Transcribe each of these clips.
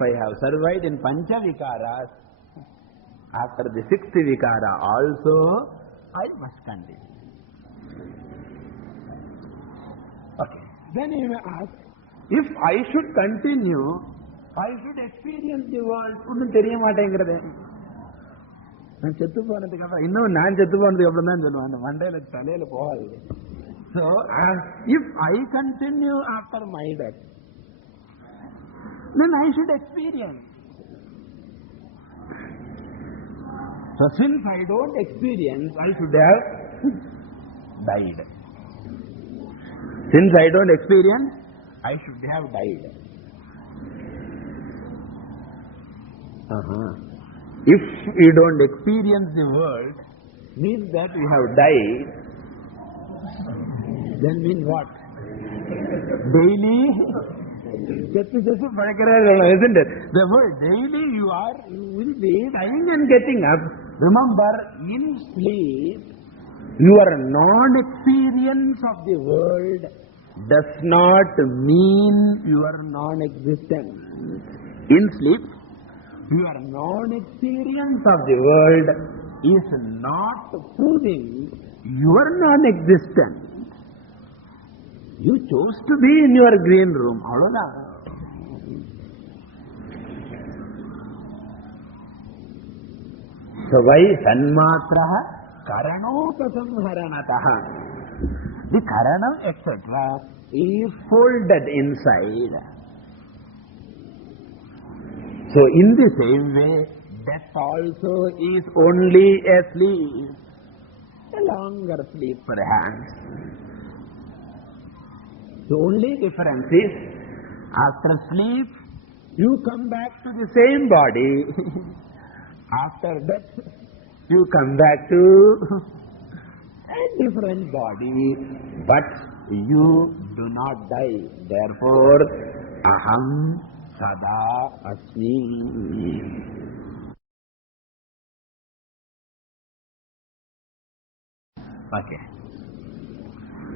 I have survived in Pancha Vikaras, after the sixth Vikara also, I must continue. Okay. Then you may ask, if I should continue, I should experience the world. Couldn't tell you what I said. நான் செத்து போனதுக்கு அப்புறம் இன்னும் நான் செத்து போனதுக்கு அப்புறம் தான் சொல்லுவேன் அந்த மண்டையில தலையில போகாது. So if I continue after my death, then I should experience. So since I don't experience, I should have died. Since I don't experience, I should have died. If we don't experience the world, means that we have died. Then means what? Daily, isn't it? The word daily you will be dying and getting up. Remember, in sleep, your non-experience of the world does not mean your non-existence. In sleep, your non-experience of the world is not proving your non-existence. You chose to be in your green room. So why sanmatraha karanopasamharanataha? The karanam etc. is folded inside. So in the same way, death also is only a sleep, a longer sleep perhaps. The only difference is, after sleep, you come back to the same body. After death, you come back to a different body, but you do not die. Therefore, aham sada asmi. Okay.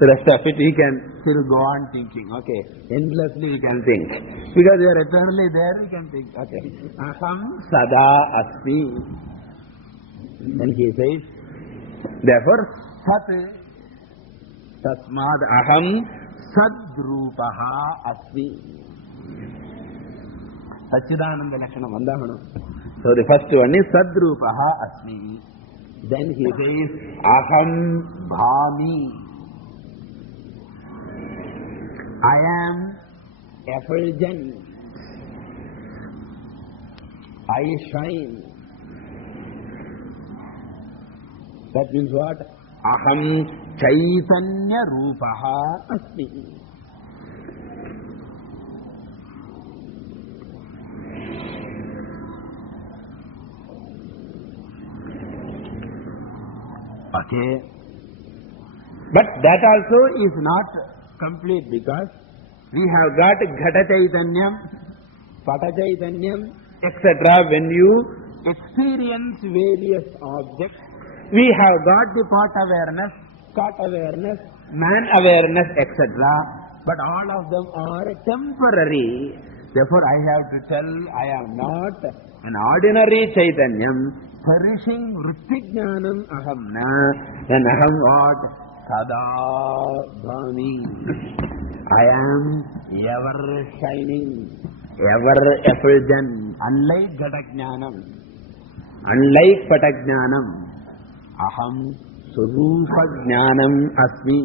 The rest of it, he can still go on thinking. Okay. Endlessly he can think. Because you are eternally there, he can think. Okay. Aham sada asmi. And he says, therefore, sat tasmad aham sadrupaha asmi. Sachidananda Lakshana Vandahana. So the first one is sadrupaha asmi. Then he says, aham bhami. I am effulgent. I shine. That means what? Aham chaitanya rupaha asmi. Okay. But that also is not complete, because we have got Ghata Chaitanyam, Pata Chaitanyam, etc. When you experience various objects, we have got the pot awareness, cat awareness, man awareness, etc. But all of them are temporary. Therefore, I have to tell, I am not an ordinary Chaitanyam, perishing Vritti-jnanam aham na, and aham what? Sada bhami. I am ever shining, ever effulgent, unlike Ghata-jnanam, unlike Pata-jnanam. Aham Surupa-jnanam asmi.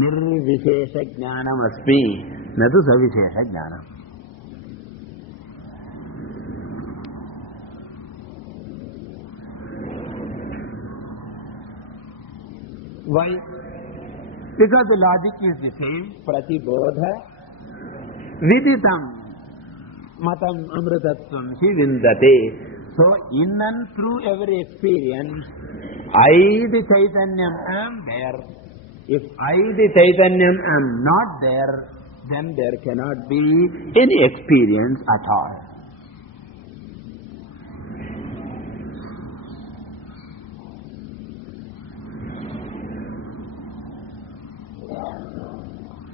Nirvishesha-jnanam asmi. Nadu savishesha-jnanam. Why? Because the logic is the same. Pratibodha viditam matam amritatvam hi vindate. So, in and through every experience, I the Chaitanyam am there. If I the Chaitanyam am not there, then there cannot be any experience at all.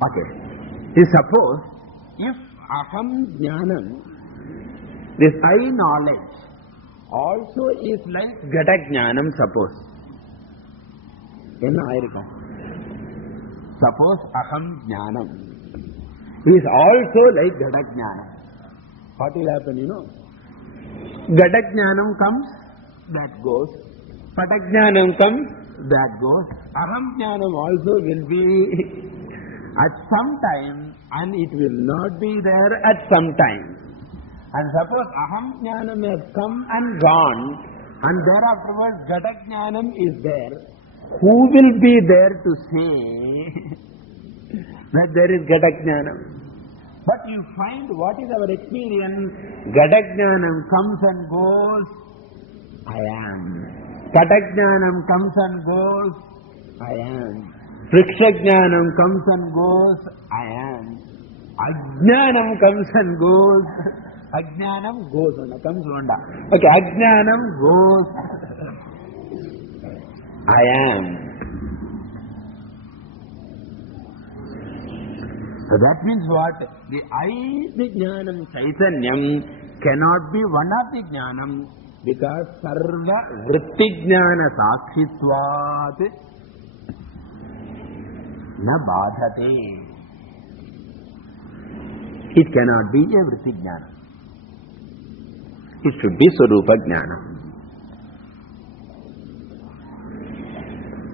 Okay. You suppose, if aham jnanam, this I knowledge, also is like gata jnanam, suppose. Enna aayirukkum? Suppose aham jnanam is also like gata jnanam. What will happen, you know? Gata jnanam comes, that goes. Pata jnanam comes, that goes. Aham jnanam also will be at some time, and it will not be there at some time. And suppose aham jnanam has come and gone, and thereafterwards gata jnanam is there. Who will be there to say that there is gata jnanam? But you find what is our experience? Gata jnanam comes and goes, I am. Pata jnanam comes and goes, I am. Vriksha jnanam comes and goes, I am. Ajnanam comes and goes. Ajnanam goes, comes onda. Okay, ajnanam goes. I am. So that means what? The I, the jnanam, chaitanyam cannot be one of the jnanam because sarva vritti jnana sakshitvat na badhate. It cannot be a vritti jnana. It should be swarupa jnana.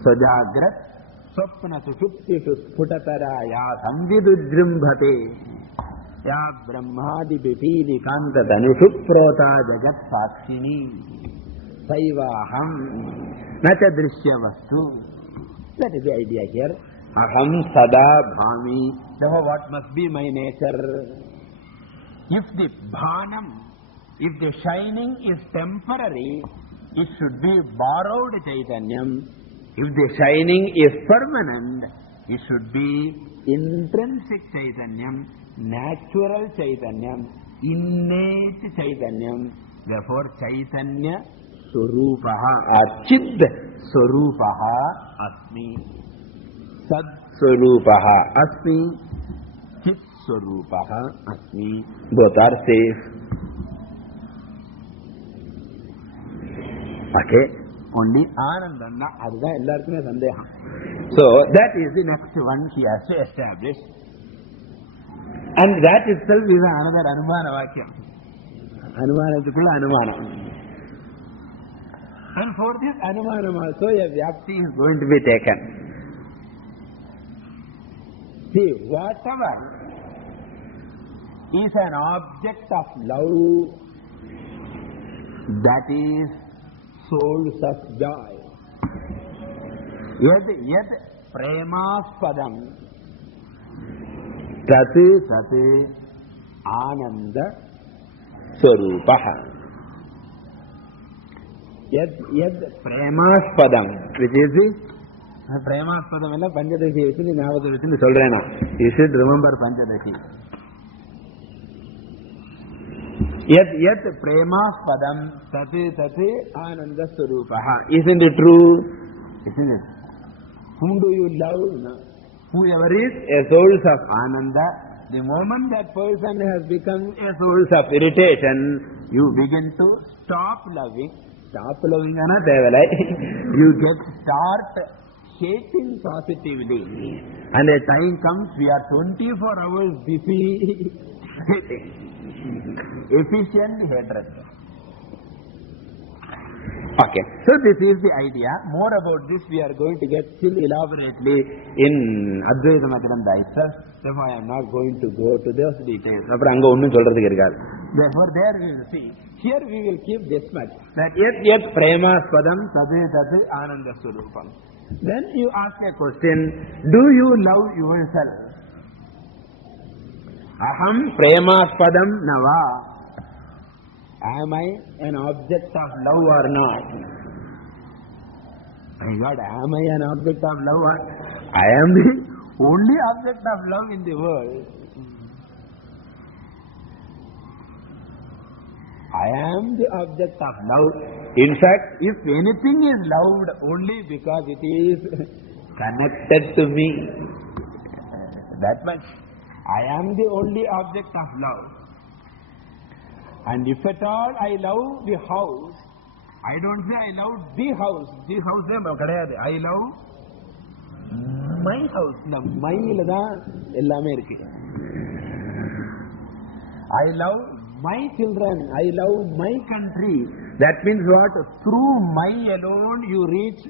Sajagrat swapna sushuptishu sphutatara ya samvidujrimbhate ya brahmadi bipili kanta danushu prota jagat sakshini saivaham nacha drishya vastu. That is the idea here. Aham sada bhami. Therefore, what must be my nature? If the bhanam, if the shining is temporary, it should be borrowed chaitanyam. If the shining is permanent, it should be intrinsic chaitanyam, natural chaitanyam, innate chaitanyam. Therefore, chaitanya swarupaha, chid swarupaha asmi. Sad swarupaha asmi, chit swarupaha asmi. Both are safe. Okay. Only Anandana, adha ellarkume sandeham. So that is the next one he has to establish. And that itself is another Anumana Vakyam. Anumanatukulla Anumanam. And for this Anumanam also a Vyapti is going to be taken. See, whatever is an object of love, that is souls of joy. Yad premaspadam tat ananda swarupaha. Yad premaspadam, which is the premaspadam ella Panchadashi vechindi Navada vechindi solrena. You should remember Panchadashi. Yat premaspadam tat ananda swarupaha. Isn't it true? Isn't it? Whom do you love? No? Whoever is a source of ananda, the moment that person has become a source of irritation, you begin to stop loving. Stop loving ana devalai. You start hating positively. And a time comes, we are 24 hours busy hating. Efficient hatred. Okay, so this is the idea. More about this we are going to get still elaborately in AdvaitaMakaranda itself. Therefore, I am not going to go to those details. Therefore, there we will see. Here we will keep this much. That yet premaspadam tat ananda swarupam. Then you ask a question, do you love yourself? Aham premaspadam nava. Am I an object of love or not? My God, am I an object of love or not? I am the only object of love in the world. I am the object of love. In fact, if anything is loved, only because it is connected to me. That much. I am the only object of love. And if at all I love the house, I don't say I love the house. The house I love my house. My I love my children. I love my country. That means what? Through my alone you reach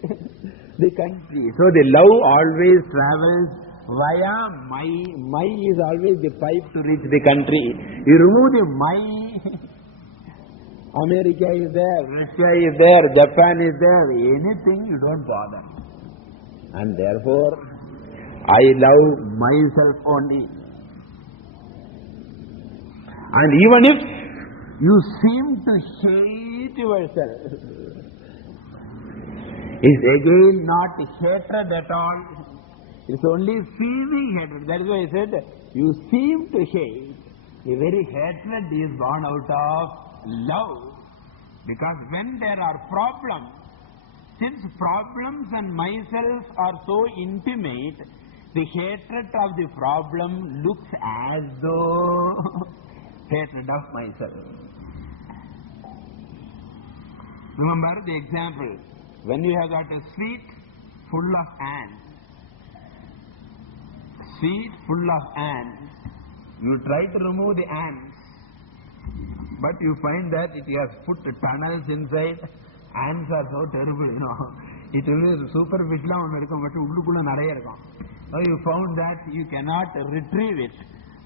the country. So the love always travels via my. My is always the pipe to reach the country. You remove the my. America is there, Russia is there, Japan is there. Anything you don't bother. And therefore, I love myself only. And even if you seem to hate yourself, it's again not hatred at all. It's only feeling hatred. That is why I said, you seem to hate. The very hatred is born out of love. Because when there are problems, since problems and myself are so intimate, the hatred of the problem looks as though hatred of myself. Remember the example, when you have got a sweet full of ants, you try to remove the ants, but you find that it has put tunnels inside. Ants are so terrible, you know. It will be superficial, but you found that you cannot retrieve it,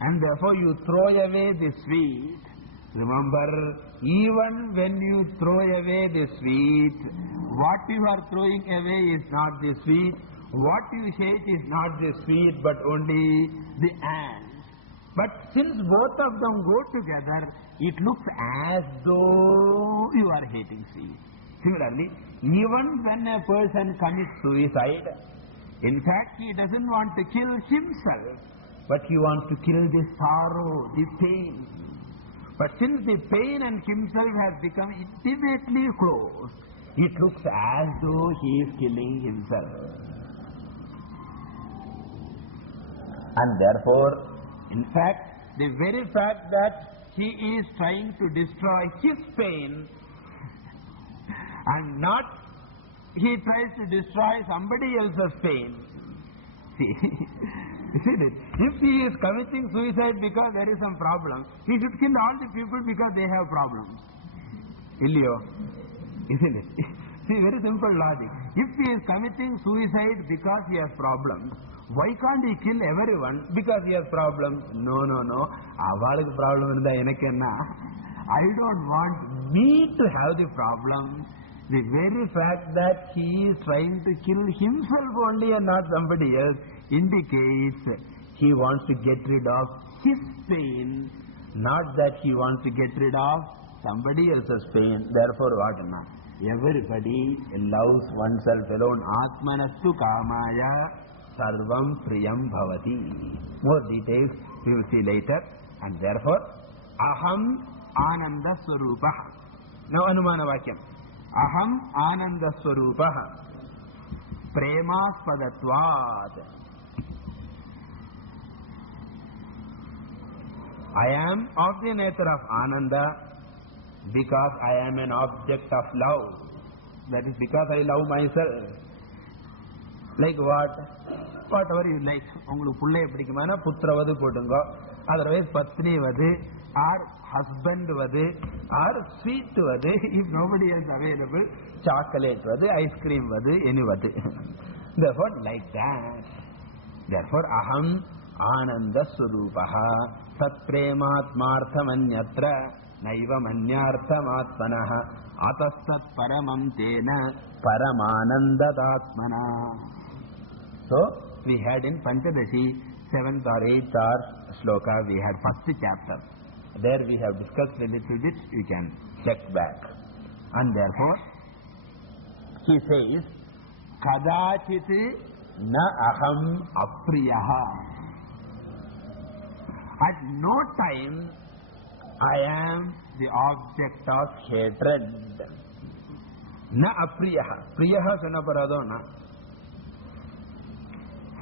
and therefore you throw away the sweet. Remember, even when you throw away the sweet, what you are throwing away is not the sweet. What you hate is not the sweet, but only the ants. But since both of them go together, it looks as though you are hating sweet. Similarly, even when a person commits suicide, in fact, he doesn't want to kill himself, but he wants to kill the sorrow, the pain. But since the pain and himself have become intimately close, it looks as though he is killing himself. And therefore, in fact, the very fact that he is trying to destroy his pain and not he tries to destroy somebody else's pain. See, isn't it? If he is committing suicide because there is some problem, he should kill all the people because they have problems. Isn't it? See, very simple logic. If he is committing suicide because he has problems, why can't he kill everyone because he has problems? No. Avalukku problem irundha enakku enna? I don't want me to have the problem. The very fact that he is trying to kill himself only and not somebody else indicates he wants to get rid of his pain, not that he wants to get rid of somebody else's pain. Therefore, what? Everybody loves oneself alone. Atmanastu kamaya sarvam priyam bhavati. More details we will see later. And therefore, aham ananda swarupah. Now, anumana vakyam. Aham ananda swarupah premaspadatvat. I am of the nature of ananda because I am an object of love. That is because I love myself. Like what? Whatever you like. Ungalukku pullai pidikkumana putravadu potungo. Otherwise patni vadu or husband vadu or sweet vadu. If nobody is available, chocolate vadu, ice cream vadu, any vadu. Therefore, like that. Therefore, aham ananda swarupaha sat prematmarthamanyatra naivam anyarthamatmanaha atastat paramam tena paramanandadatmana. So, we had in Panchadashi, 7th or 8th or sloka, we had first chapter. There we have discussed a little bit, you can check back. And therefore, he says, kadachit na aham apriyaha. At no time I am the object of hatred. Na apriyaha. Priyaha sanaparadona.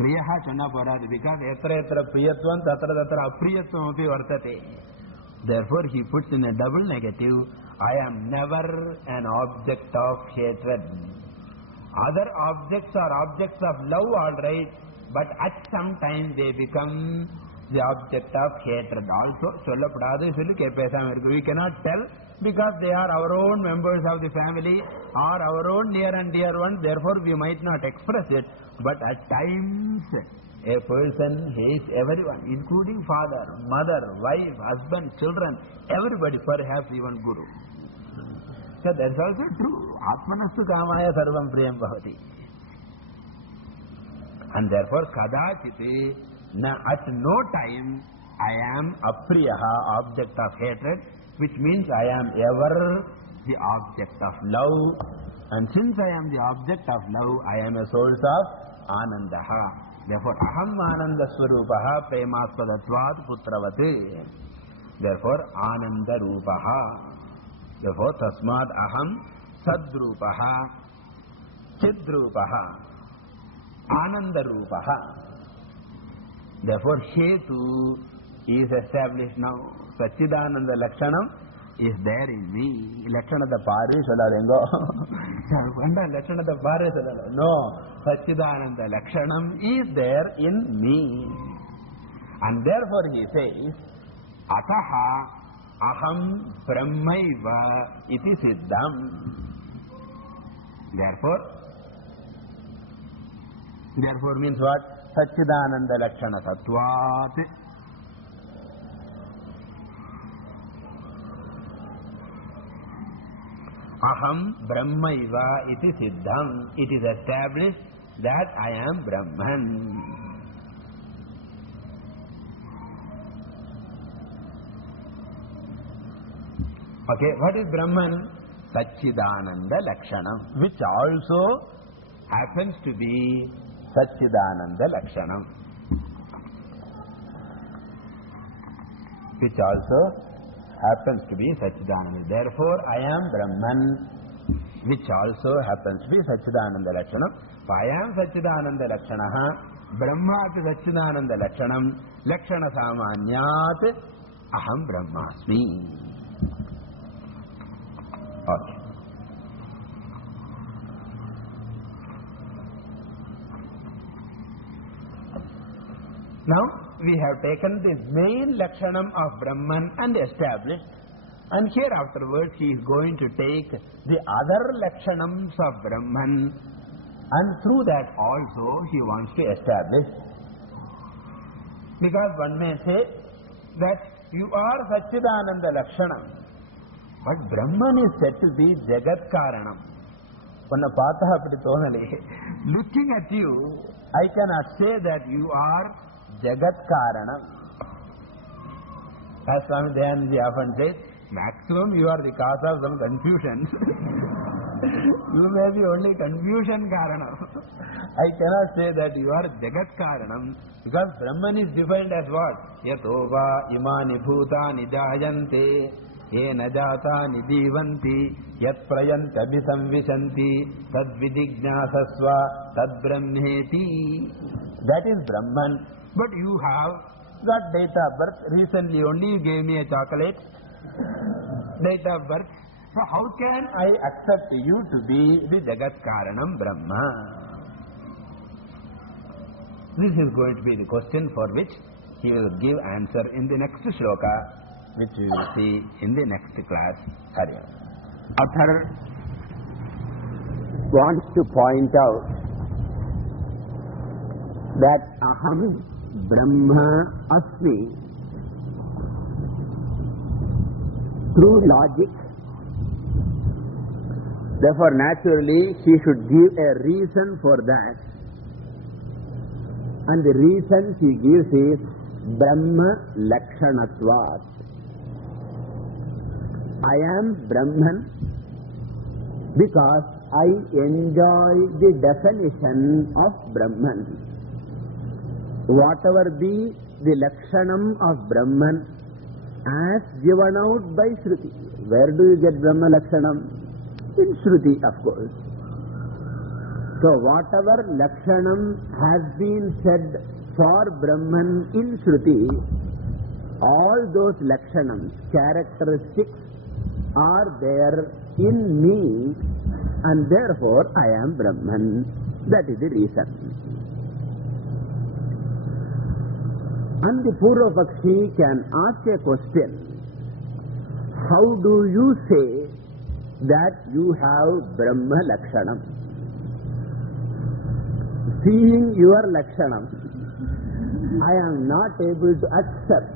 Priyaha chonna poradu, because etra etra priyatvam tatra tatra apriyatvam api vartate. Therefore he puts in a double negative, I am never an object of hatred. Other objects are objects of love, all right, but at some time they become the object of hatred also. We cannot tell, because they are our own members of the family or our own near and dear ones, therefore we might not express it. But at times a person hates everyone, including father, mother, wife, husband, children, everybody, perhaps even guru. So that's also true. Atmanastu kamaya sarvam priyam bhavati. And therefore kadachiti, at no time I am apriyaha, object of hatred, which means I am ever the object of love. And since I am the object of love, I am a source of anandaha. Therefore aham ananda swarupaha premaspadatvad putravati. Therefore ananda rupaha. Therefore tasmad aham sadrupaha chidrupaha ananda rupaha. Therefore hetu is established now. Sachidananda lakshanam is there in me. Lakshanada pari sollarengo. Lakshanada pari sollala. No, Sachidananda lakshanam is there in me. And therefore he says, ataha aham brahmaiva iti siddham. Therefore means what? Sachidananda lakshana sattvat. Aham brahmaiva iti siddham. It is established that I am Brahman. Okay, what is Brahman? Sachidananda lakshanam, which also happens to be Sachidananda lakshanam. Which also happens to be Sachidananda. Therefore I am Brahman, which also happens to be Sachidananda lakshanam. If I am Sachidananda lakshanaha, Brahma ati Sachidananda lakshanam, lakshana samanyat aham brahmasmi. Okay. Now we have taken the main lakshanam of Brahman and established, and here afterwards he is going to take the other lakshanams of Brahman, and through that also he wants to establish. Because one may say that you are Sachidananda lakshanam, but Brahman is said to be Jagat Karanam. Looking at you, I cannot say that you are Jagat Karanam. As Swami Dayananda often says, maximum you are the cause of some confusion. You may be only confusion Karanam. I cannot say that you are Jagat Karanam, because Brahman is defined as what? Yatova imani bhutani jayante yena jatani divanti yat prayanta visamvishanti tad vidignasasva tad brahmeti. That is Brahman. But you have got date of birth. Recently only you gave me a chocolate. Date of birth. So how can I accept you to be the Jagat Karanam Brahma? This is going to be the question for which he will give answer in the next shloka, which we will see in the next class. Author wants to point out that aham Brahma asmi through logic. Therefore naturally he should give a reason for that, and the reason he gives is Brahma lakshanatvat. I am Brahman because I enjoy the definition of Brahman. Whatever be the lakshanam of Brahman as given out by Shruti. Where do you get Brahma lakshanam? In Shruti, of course. So whatever Lakshanam has been said for Brahman in Shruti, all those Lakshanams, characteristics, are there in me, and therefore I am Brahman. That is the reason. And the Purvapakshi can ask a question. How do you say that you have Brahma Lakshanam? Seeing your Lakshanam, I am not able to accept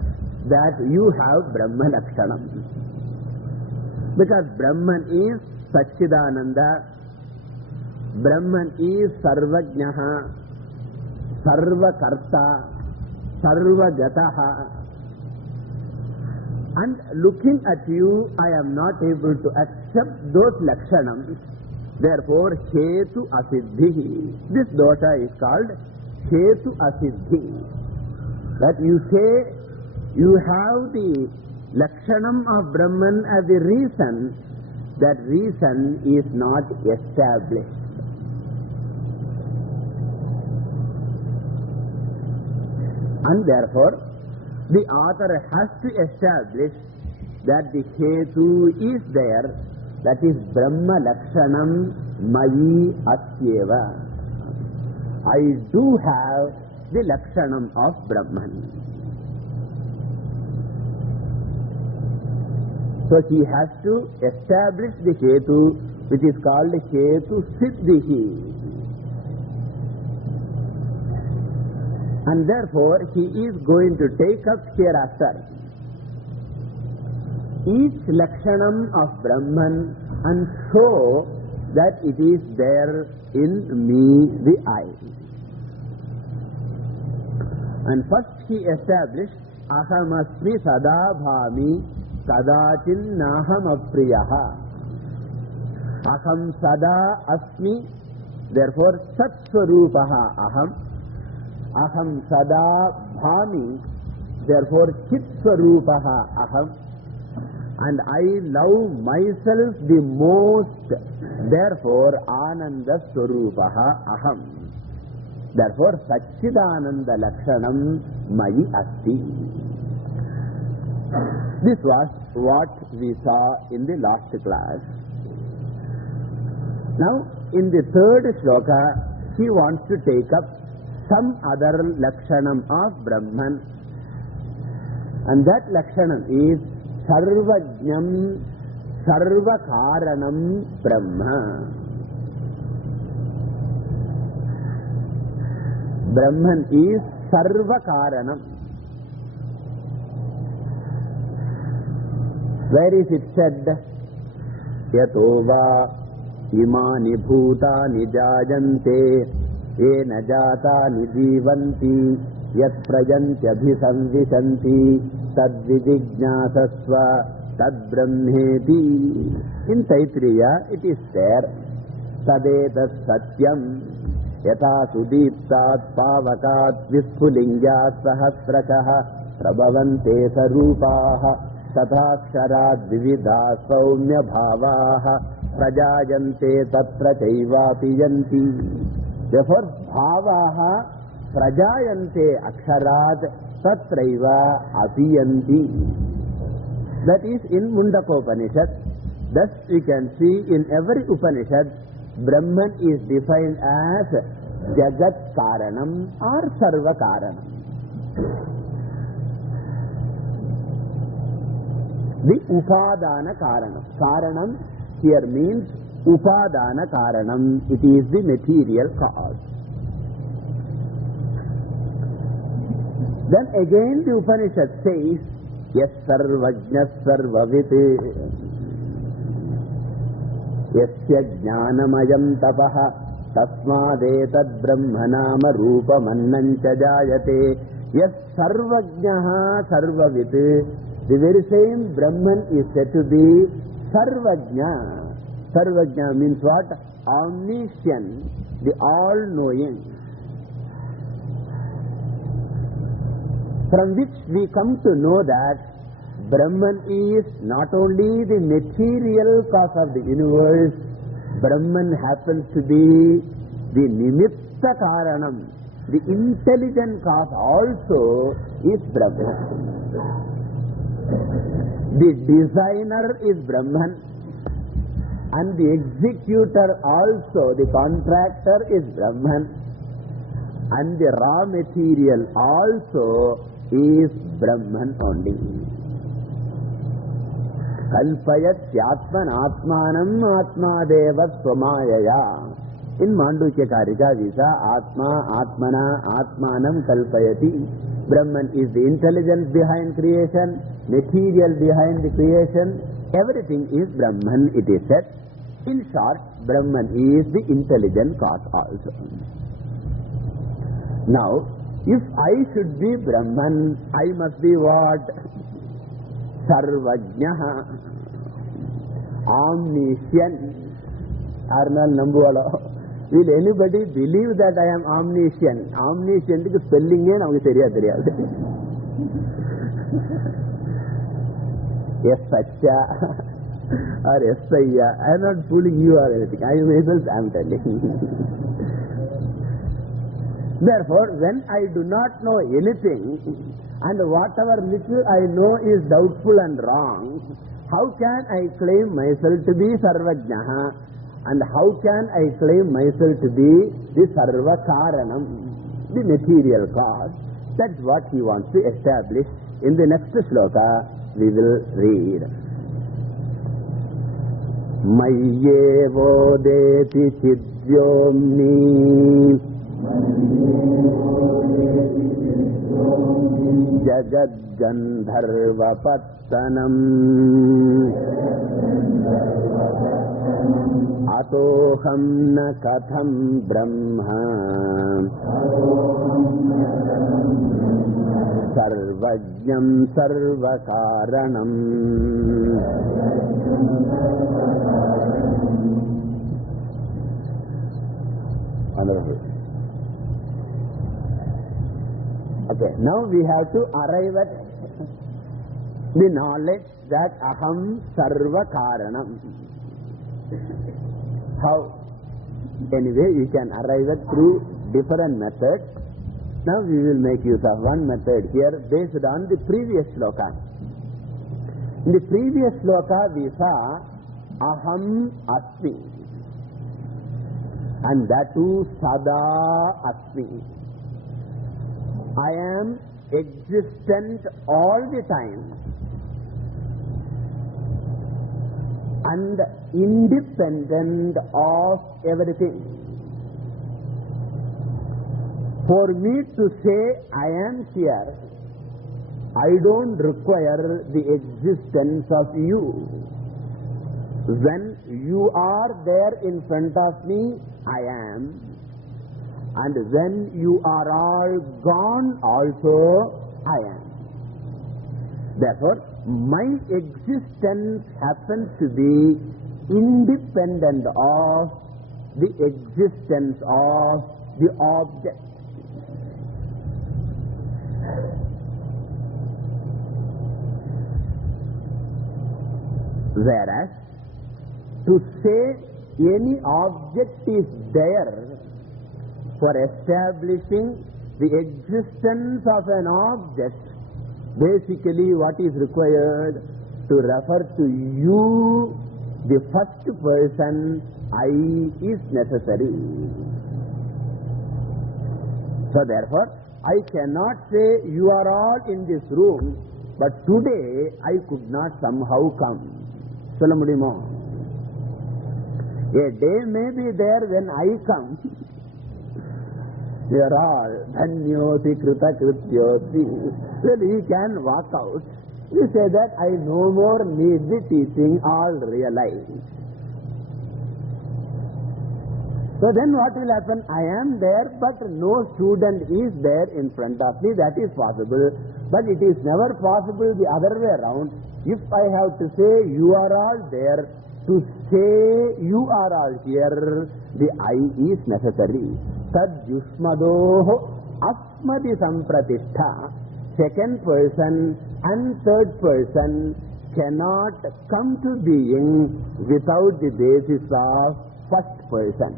that you have Brahma Lakshanam. Because Brahman is Satchidananda, Brahman is Sarvajnaha, Sarvakarta, Sarvagataha. And looking at you, I am not able to accept those Lakshanams. Therefore, Hetu Asiddhi. This dosha is called Hetu Asiddhi. That you say you have the Lakshanam of Brahman as the reason, that reason is not established. And therefore, the author has to establish that the Hetu is there, that is Brahma Lakshanam Mayi Asyeva. I do have the Lakshanam of Brahman. So he has to establish the Hetu, which is called Hetu Siddhihi. And therefore he is going to take up hereafter each Lakshanam of Brahman and show that it is there in me, the I. And first he established Ahamasmi Sada Bhami Kadachin Naham Apriyaha. Aham Sada Asmi, therefore Sat Swarupaha Aham. Aham Sada Bhami, therefore Chit Swarupaha Aham. And I love myself the most, therefore Ananda Swarupaha Aham. Therefore Satchidananda Lakshanam Mayi Asti. This was what we saw in the last class. Now in the third shloka, he wants to take up some other Lakshanam of Brahman. And that Lakshanam is Sarvajnam Sarvakaranam Brahma. Brahman is Sarvakaranam. Where is it said? Yatova imani bhutani jajante ena jatani jivanti yat prajantyabhisamvishanti tadvijijñāsasva tadbrahmeti. In Taittiriya it is there. Tadetat satyam yatha sudiptat pavakat vispulingyat sahasrakaha prabhavante sarupaha tathaksharat vividha saumya bhavaha prajayante tatra chaivapi yanti. Therefore, bhavaha prajayante aksharat tatraiva apiyanti. That is in Mundakopanishad. Thus we can see in every Upanishad, Brahman is defined as Jagat Karanam or Sarva Karanam. The Upadana Karanam. Karanam here means Upadana Karanam. It is the material cause. Then again the Upanishad says, Yes Sarvajna Sarvaviti Yasya Jnanamayam Tapaha Tasmadetad Brahmanama Rupamannancha Jayate. Yes Sarvajnaha Sarvaviti. The very same Brahman is said to be Sarvajna. Sarvajna means what? Omniscient, the all-knowing. From which we come to know that Brahman is not only the material cause of the universe, Brahman happens to be the nimitta karanam, the intelligent cause also is Brahman. The designer is Brahman, and the executor also, the contractor is Brahman, and the raw material also is Brahman only. Kalpayat yatman atmanam atmadeva swamayaya. In Mandukya Karika Visa, Atma, Atmana, Atmanam Kalpayati. Brahman is the intelligence behind creation, material behind the creation. Everything is Brahman, it is said. In short, Brahman is the intelligent cause also. Now, if I should be Brahman, I must be what? Sarvajnaha, omniscient. Arnal Nambuala. Will anybody believe that I am omniscient? Omniscient is spelling in our area. Yes, Sacha or yes, Saya. I am not fooling you or anything. I am telling. Therefore, when I do not know anything, and whatever little I know is doubtful and wrong, how can I claim myself to be Sarvajnaha? And how can I claim myself to be the Sarva Karanam, the material cause? That's what he wants to establish. In the next shloka, we will read. Mayyevo deti chidyomni Jagad Gandharva Pattanam Atoham na katham brahma sarvajnam sarvakaranam. Honorable. Okay, now we have to arrive at the knowledge that aham sarvakaranam. How? Anyway, you can arrive at through different methods. Now we will make use of one method here based on the previous shloka. In the previous shloka we saw aham asmi, and that too sada asmi. I am existent all the time and independent of everything. For me to say I am here, I don't require the existence of you. When you are there in front of me, I am. And when you are all gone also, I am. Therefore, my existence happens to be independent of the existence of the object. Whereas, to say any object is there for establishing the existence of an object, basically what is required? To refer to you, the first person, I, is necessary. So therefore, I cannot say you are all in this room, but today I could not somehow come. Solla mudiyumo? A day may be there when I come. You are all dhanyoti krita krityoti. Well, he can walk out. We say that I no more need the teaching, all realize. So then what will happen? I am there, but no student is there in front of me. That is possible. But it is never possible the other way around. If I have to say you are all there, to say you are all here, the I is necessary. Tad yushmadoho asmadi sampratishtha. Second person and third person cannot come to being without the basis of first person.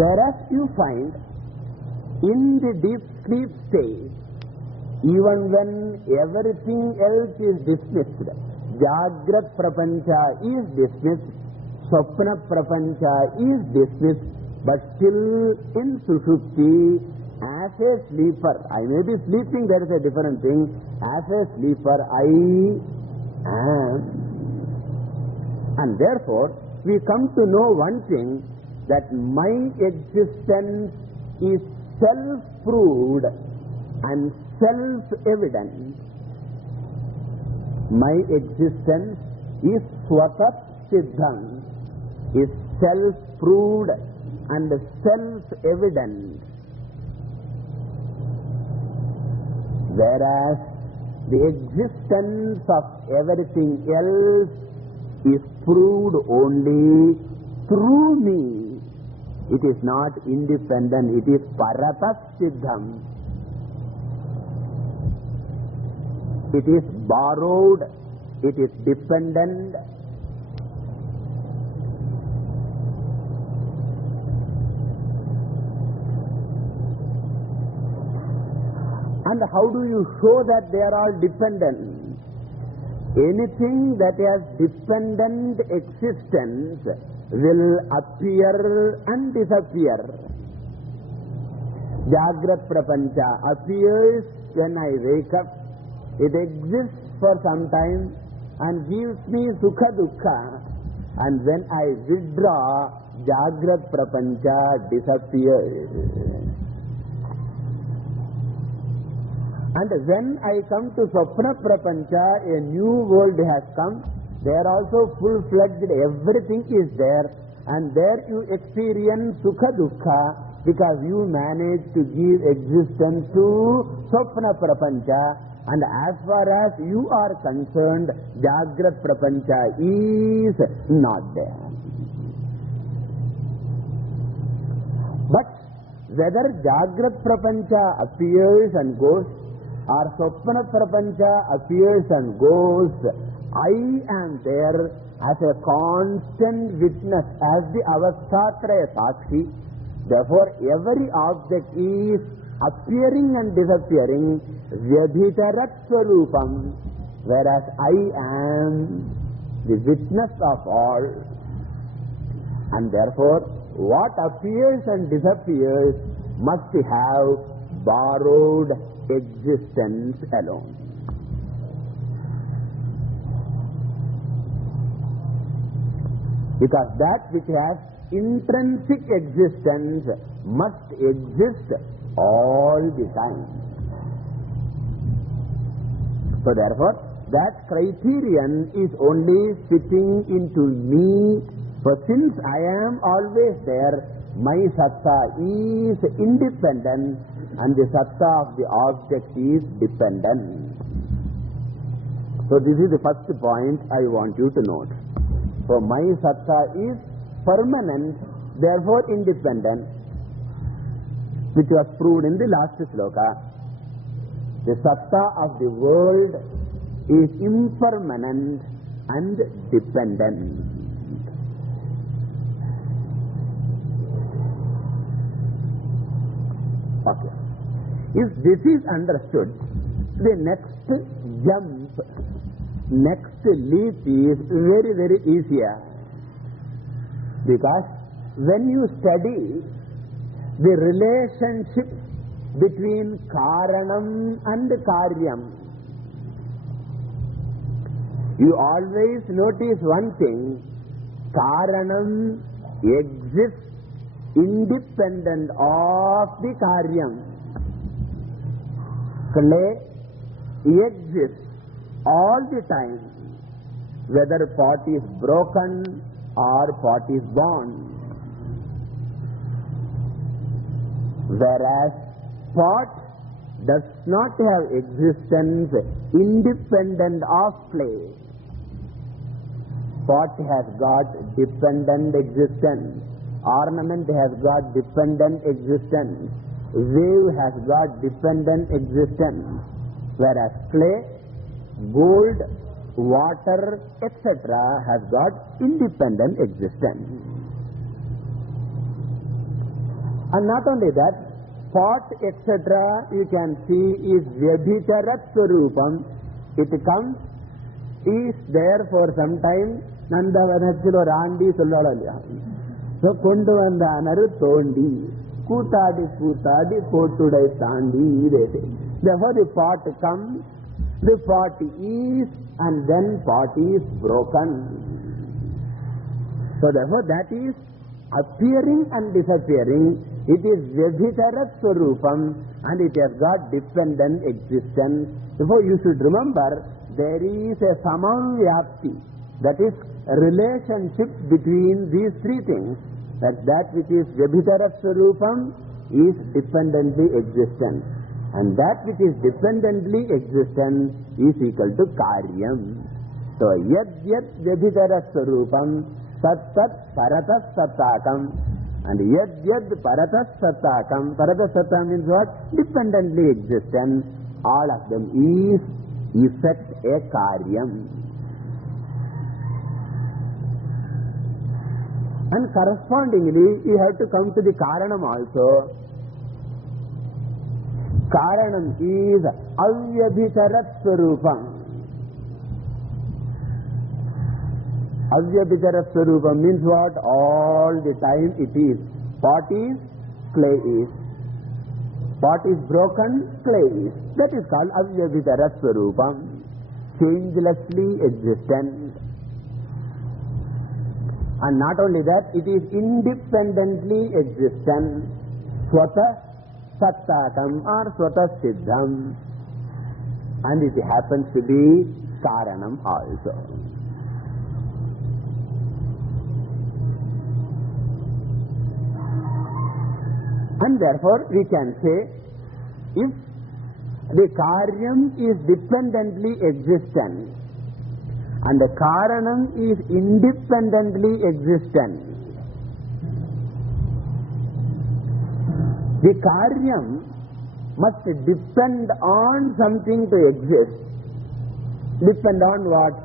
Whereas you find in the deep sleep state, even when everything else is dismissed, Jagrat Prapancha is dismissed, Swapna Prapancha is dismissed, but still in Sushupti, as a sleeper, I may be sleeping, there is a different thing. As a sleeper, I am. And therefore, we come to know one thing, that my existence is self-proved and self-evident. My existence is Swatat Siddham, is self-proved and self-evident. Whereas the existence of everything else is proved only through me. It is not independent, it is Paratas Siddham. It is borrowed, it is dependent. And how do you show that they are all dependent? Anything that has dependent existence will appear and disappear. Jagrat Prapancha appears when I wake up. It exists for some time and gives me Sukha Dukkha. And when I withdraw, Jagrat Prapancha disappears. And when I come to Swapna Prapancha, a new world has come. There also full-fledged, everything is there. And there you experience Sukha Dukkha because you manage to give existence to Swapna Prapancha. And as far as you are concerned, Jagrat Prapancha is not there. But whether Jagrat Prapancha appears and goes, or Swapna Prapancha appears and goes, I am there as a constant witness, as the Avasthatraya Sakshi. Therefore, every object is appearing and disappearing, Vyadhitarat Swarupam, whereas I am the witness of all. And therefore, what appears and disappears must have borrowed existence alone. Because that which has intrinsic existence must exist all the time. So therefore, that criterion is only fitting into me. For since I am always there, my satta is independent and the satta of the object is dependent. So this is the first point I want you to note. So my satta is permanent, therefore independent, which was proved in the last sloka. The satta of the world is impermanent and dependent. Okay. If this is understood, the next jump, next leap is very, very easier. Because when you study the relationship between Karanam and Karyam, you always notice one thing: Karanam exists independent of the Karyam. Clay exists all the time, whether pot is broken or pot is born. Whereas pot does not have existence independent of clay. Pot has got dependent existence. Ornament has got dependent existence. Wave has got dependent existence. Whereas clay, gold, water, etc. has got independent existence. And not only that, pot, etc., you can see is Vyabhitarat Swarupam. It comes, is there for some time. Nandavanachilo Randi Solalaya. So Kundu and the Anaru Tondi. Kutadi Kutadi Potudai Tandi. Therefore the pot comes, the pot is, and then pot is broken. So therefore that is appearing and disappearing. It is Vyabhitarat Swarupam and it has got dependent existence. Therefore you should remember there is a Samamvyapti, that is a relationship between these three things. That which is Vyabhitarat Swarupam is dependently existent. And that which is dependently existent is equal to Karyam. So Yad Yad Vyabhitarat Swarupam Sat Sat Paratas Satakam. And Yad Yad Paratas Satakam. Paratas Satakam means what? Dependently existent. All of them is effect a Karyam. And correspondingly, you have to come to the Karanam also. Karanam is Avyabhitarat Swarupam. Avyabhitarat Swarupam means what? All the time it is. Pot is, clay is. Pot is broken, clay is. That is called Avyabhitarat Swarupam. Changelessly existent. And not only that, it is independently existent. Swata Sattakam or Swata Siddham. And it happens to be Karanam also. And therefore we can say, if the Karyam is dependently existent, and the Karanam is independently existent, the Karyam must depend on something to exist. Depend on what?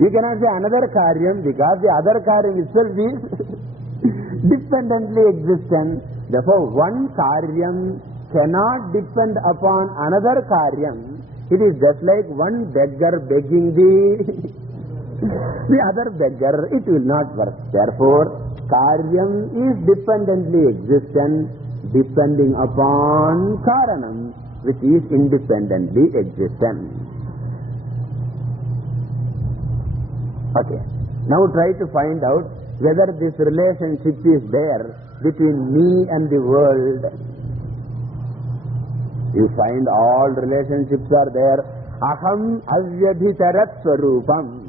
You cannot say another Karyam because the other Karyam itself is dependently existent. Therefore, one Karyam cannot depend upon another Karyam. It is just like one beggar begging the other beggar. It will not work. Therefore, Karyam is dependently existent, depending upon Karanam, which is independently existent. Okay. Now try to find out whether this relationship is there between me and the world. You find all relationships are there. Aham avyabhitarat swarupam.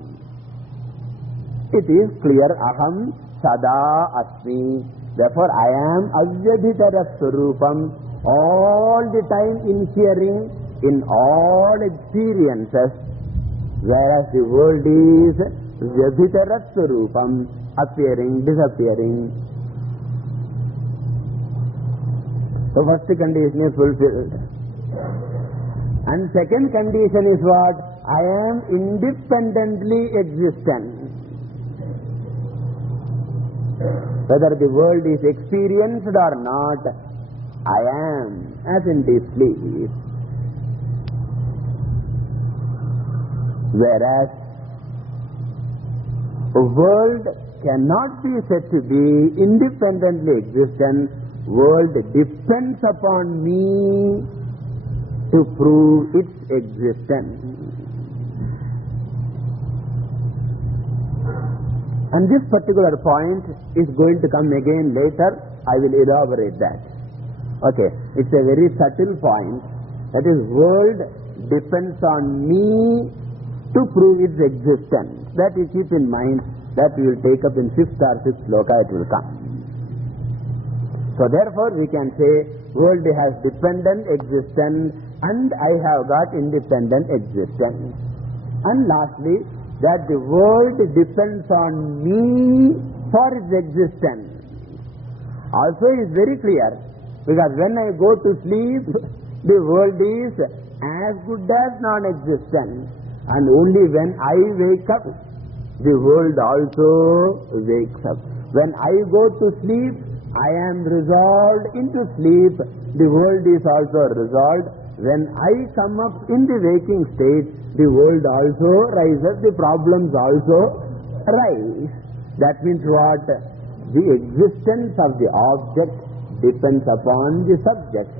It is clear. Aham sada asmi. Therefore, I am avyabhitarat swarupam. All the time in hearing, in all experiences. Whereas the world is vyabhitarat swarupam. Appearing, disappearing. So first condition is fulfilled. And second condition is what? I am independently existent. Whether the world is experienced or not, I am, as in deep sleep. Whereas a world cannot be said to be independently existent. World depends upon me to prove its existence. And this particular point is going to come again later. I will elaborate that. Okay, it's a very subtle point. That is, world depends on me to prove its existence. That you keep in mind. That we will take up in 5th or 6th sloka, it will come. So therefore we can say world has dependent existence and I have got independent existence. And lastly, that the world depends on me for its existence. Also is very clear, because when I go to sleep, the world is as good as non-existent, and only when I wake up, the world also wakes up. When I go to sleep, I am resolved into sleep, the world is also resolved. When I come up in the waking state, the world also rises, the problems also rise. That means what? The existence of the object depends upon the subject.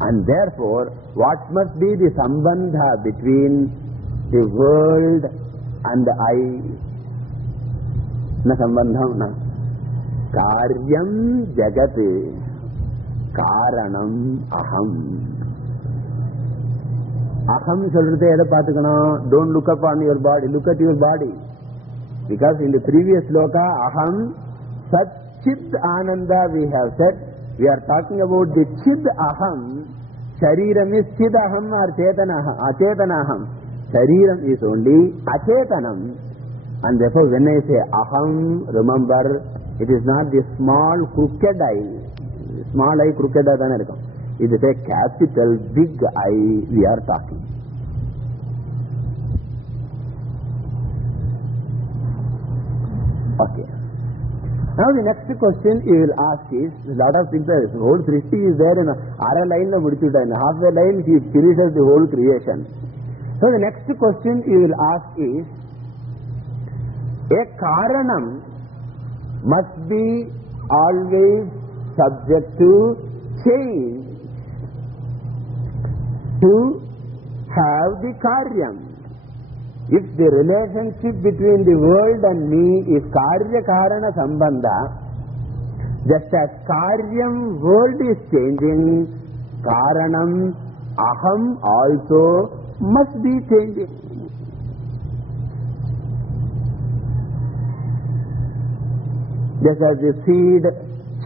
And therefore, what must be the sambandha between the world and I? Na sambandham na. Karyam jagati karanam aham. Aham சொல்றதே எதை பார்த்துக்கணும்? Don't look upon your body, look at your body. Because in the previous sloka, aham sat chid ananda we have said. We are talking about the chid aham. Shariram is chid aham or achetanaham. Shariram is only achetanam. And therefore when I say aham, remember, it is not the small crooked eye. Small eye, crooked eye thane irukum. It is a capital big eye we are talking. Okay. Now the next question you will ask is, a lot of things, the whole Srishti is there in a line, in halfway line he finishes the whole creation. So the next question you will ask is, a karanam must be always subject to change to have the karyam. If the relationship between the world and me is karya karana sambandha, just as karyam world is changing, karanam aham also must be changing. Just as the seed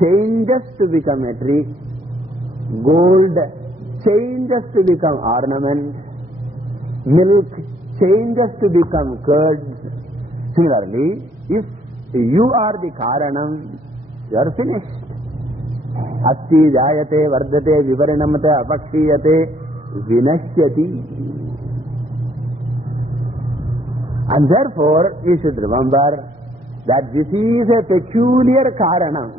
changes to become a tree, gold changes to become ornament, milk changes to become curds. Similarly, if you are the karanam, you are finished. Asti jayate vardate vivarinamate apakshiyate vinashyati. And therefore, you should remember that this is a peculiar karanam.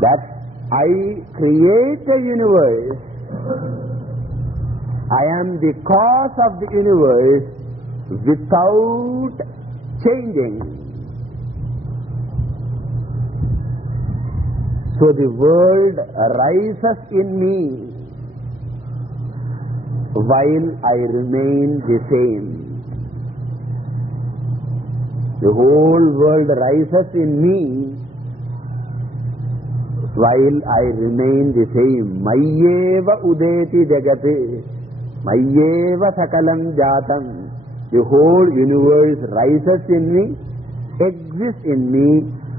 That I create a universe. I am the cause of the universe without changing. So the world rises in me while I remain the same. The whole world rises in me while I remain the same. Mayyeva udeti jagati, mayyeva sakalam jatam. The whole universe rises in me, exists in me,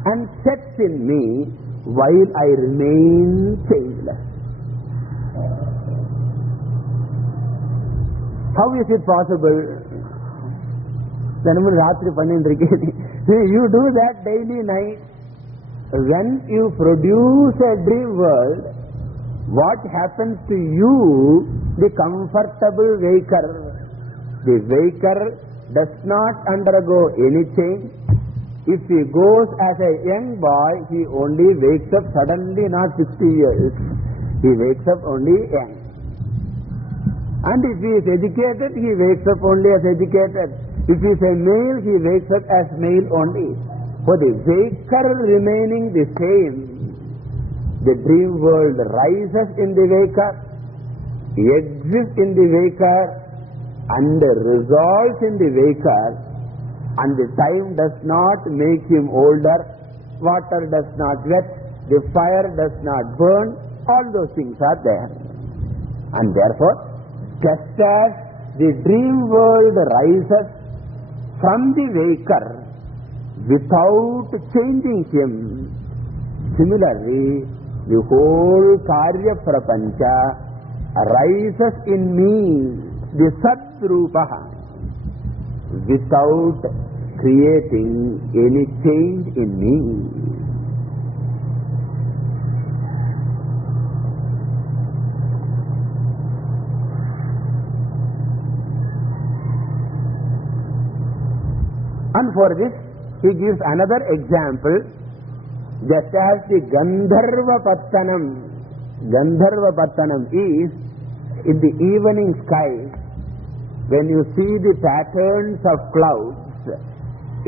and sets in me while I remain changeless. How is it possible? You do that daily night. When you produce a dream world, what happens to you, the comfortable waker? The waker does not undergo any change. If he goes as a young boy, he only wakes up suddenly, not 60 years. He wakes up only young. And if he is educated, he wakes up only as educated. If he is a male, he wakes up as male only. For the waker remaining the same, the dream world rises in the waker, exists in the waker, and resolves in the waker, and the time does not make him older, water does not wet, the fire does not burn, all those things are there. And therefore, just as the dream world rises from the waker without changing him, similarly, the whole karya prapancha rises in me, the Sadrupa, without creating any change in me. And for this, he gives another example. Just as the Gandharva Pattanam is in the evening sky, when you see the patterns of clouds,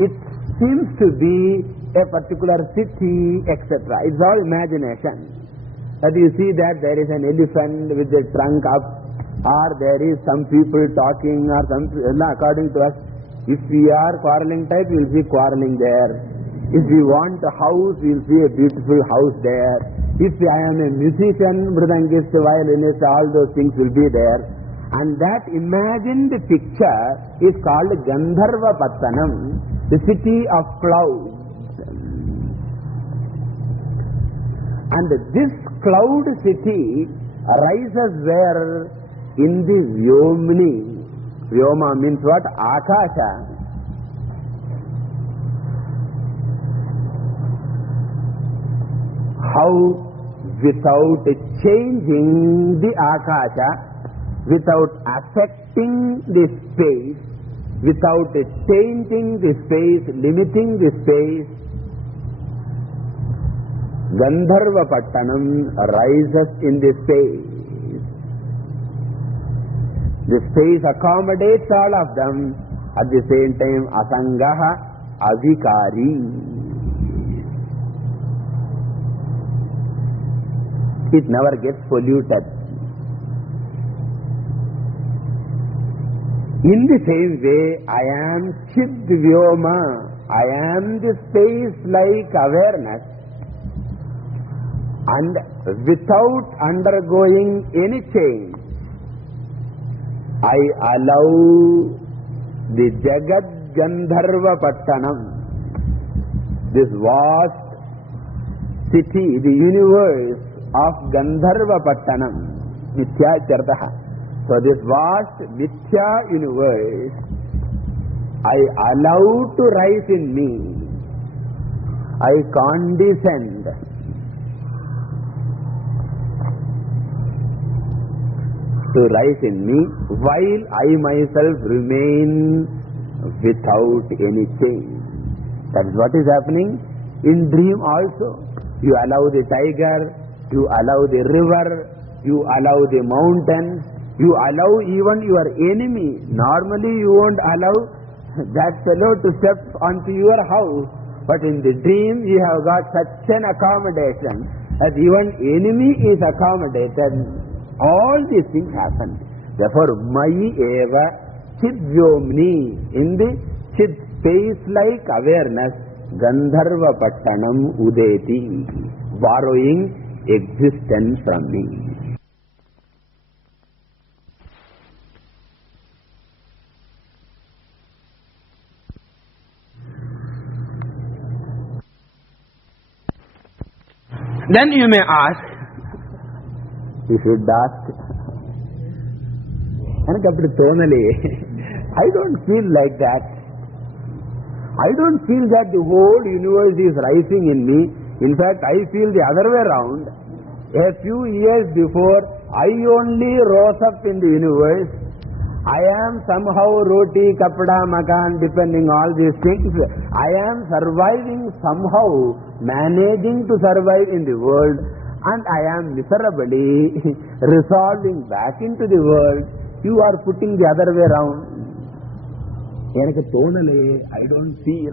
it seems to be a particular city, etc. It's all imagination. That you see that there is an elephant with the trunk up, or there is some people talking, or some, according to us, if we are quarreling type, we will see quarreling there. If we want a house, we will see a beautiful house there. If I am a musician, mridangist, violinist, all those things will be there. And that imagined picture is called Gandharva Pattanam, the city of clouds. And this cloud city rises where? In the Vyomni. Vyoma means what? Akasha. How? Without changing the Akasha, without affecting the space, without changing the space, limiting the space, Gandharva Pattanam rises in the space. The space accommodates all of them. At the same time, Asangaha, Avikari. It never gets polluted. In the same way, I am Chid Vyoma. I am the space-like awareness. And without undergoing any change, I allow the Jagat Gandharva Pattanam, this vast city, the universe of Gandharva Pattanam, Mithya Chartaha. So this vast Mithya universe, I allow to rise in me. I condescend to rise in me, while I myself remain without any change. That is what is happening in dream also. You allow the tiger, you allow the river, you allow the mountains, you allow even your enemy. Normally you won't allow that fellow to step onto your house, but in the dream you have got such an accommodation that even enemy is accommodated. All these things happen. Therefore, Mayi Eva Chid Vyomni, in the Chid space-like awareness, Gandharva Pattanam Udeti, borrowing existence from me. Then you may ask, you should ask, I don't feel like that. I don't feel that the whole universe is rising in me. In fact, I feel the other way around. A few years before, I only rose up in the universe. I am somehow roti, kapda, makan, depending all these things. I am surviving somehow, managing to survive in the world. And I am miserably resolving back into the world. You are putting the other way around. I don't feel.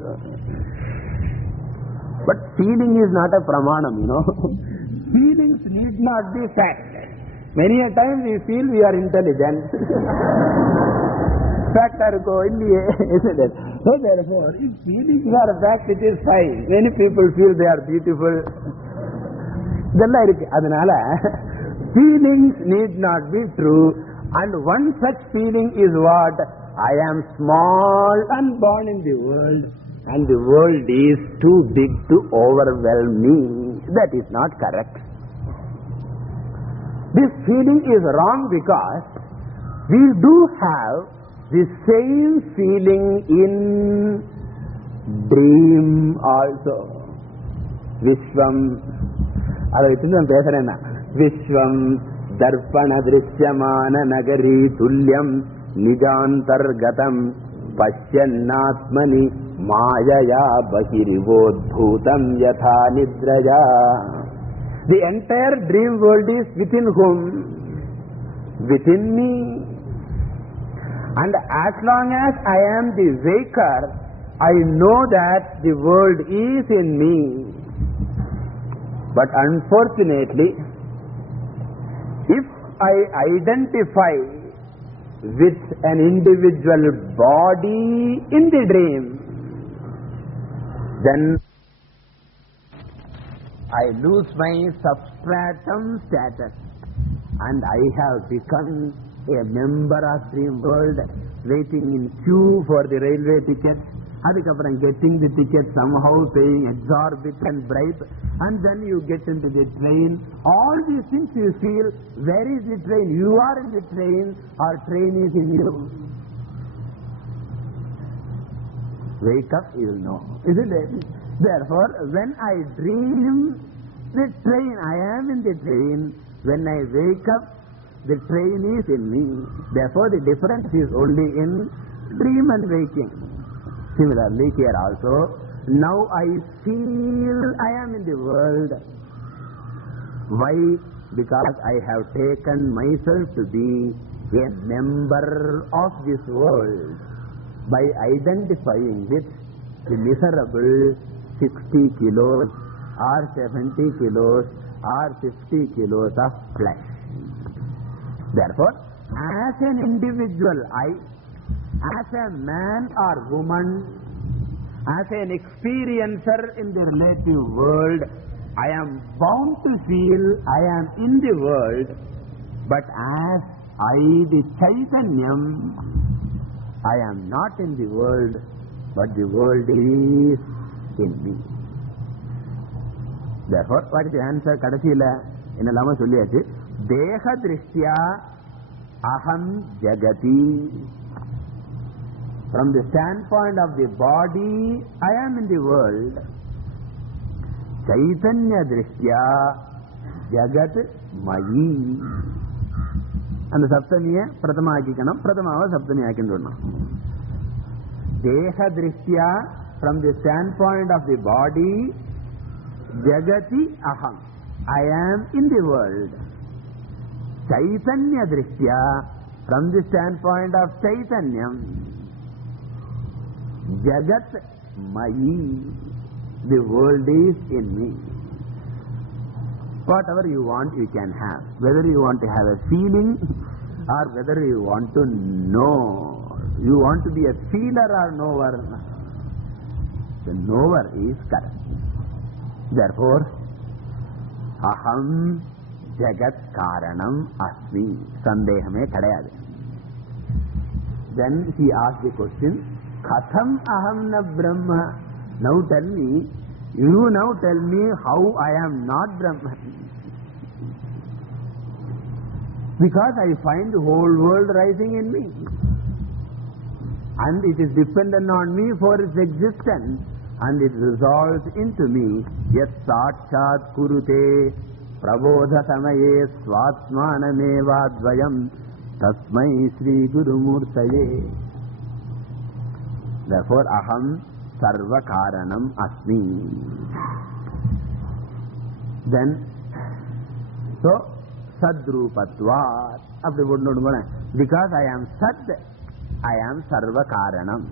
But feeling is not a pramanam, Feelings need not be fact. Many a time we feel we are intelligent. Fact isn't it? So therefore, if feelings are fact, it is fine. Many people feel they are beautiful. Feelings need not be true, and one such feeling is what? I am small and born in the world, and the world is too big to overwhelm me. That is not correct. This feeling is wrong because we do have the same feeling in dream also. Vishwam Darpana Drishyamana Nagari Tulyam Nijantargatam Pasyanatmani Mayaya bahirivodbhutam yatha nidraya. The entire dream world is within whom? Within me. And as long as I am the waker, I know that the world is in me. But unfortunately, if I identify with an individual body in the dream, then I lose my substratum status and I have become a member of dream world, waiting in queue for the railway ticket, adikaparam getting the ticket, somehow paying exorbitant bribe, and then you get into the train. All these things you feel, where is the train? You are in the train or train is in you. Wake up, you will know. Isn't it? Therefore, when I dream the train, I am in the train. When I wake up, the train is in me. Therefore, the difference is only in dream and waking. Similarly, here also, now I feel I am in the world. Why? Because I have taken myself to be a member of this world by identifying with the miserable 60 kilos or 70 kilos or 50 kilos of flesh. Therefore, as an individual, as a man or woman, as an experiencer in the relative world, I am bound to feel I am in the world, but as I, the Chaitanyam, I am not in the world, but the world is in me. Therefore, what is the answer? Kadasila, in a lama solliyachu, Deha Drishtya Aham Jagati. From the standpoint of the body, I am in the world. Chaitanya Drishtya Jagat Mayi. And the Saptamiya Pratama Akikanam, Pratama was Saptami Akindunam. Deha Drishtya, from the standpoint of the body, Jagati Aham. I am in the world. Chaitanya Drishtya, from the standpoint of Chaitanyam, Jagat Mayi, the world is in me. Whatever you want, you can have. Whether you want to have a feeling or whether you want to know. You want to be a feeler or knower. The knower is correct. Therefore, Aham Jagat Karanam Asmi. Sandehame kadayadu. Then he asked the question, Katham Aham na Brahma. Now tell me, you now tell me how I am not Brahman. Because I find the whole world rising in me. And it is dependent on me for its existence. And it resolves into me. Yat Sakshat Kurute Prabodha Samaye Swatmanamevadvayam Tasmai Sri Guru Murtaye. Therefore, Aham Sarva Karanam Asmi. Then, so, Sadrupatvat. Because I am Sad, I am Sarva Karanam.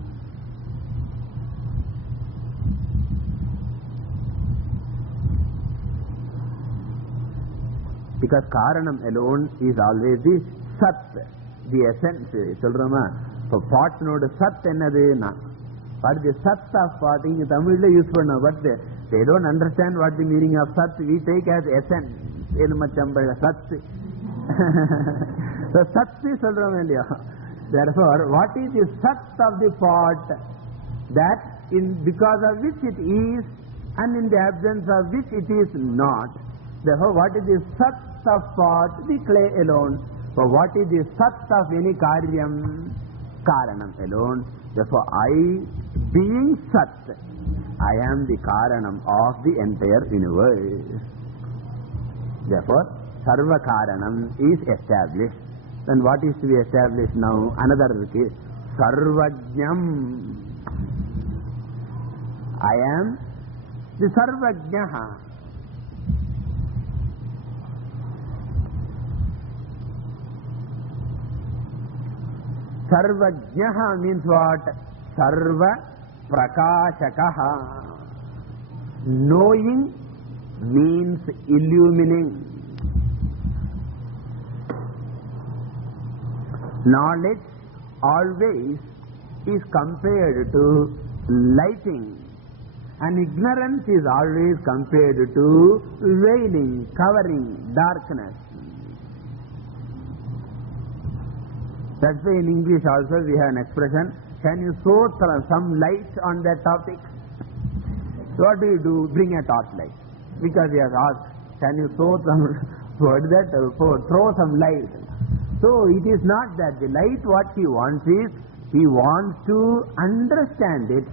Because Karanam alone is always the Sat, the essence. So, pot node Sat ennadu. What is the Sat of pot? In Tamil they use for now, but they don't understand what the meaning of Sat. We take as essence. Sat. So Sat is therefore, what is the Sat of the pot? That because of which it is, and in the absence of which it is not. Therefore, what is the Sat of pot? The clay alone. So what is the Sat of any karyam? Karanam alone. Therefore, I, being Sat, I am the Karanam of the entire universe. Therefore, Sarva Karanam is established. Then what is to be established now? Another case. Sarvajnam. I am the Sarvajnaha. Sarvajnaha means what? Sarva Prakashakaha. Knowing means illumining. Knowledge always is compared to lighting, and ignorance is always compared to veiling, covering, darkness. That's why in English also we have an expression, can you throw some light on that topic? What do? Bring a torchlight. Because he has asked, can you throw some, what is that? Throw some light. So it is not that the light, what he wants is, he wants to understand it.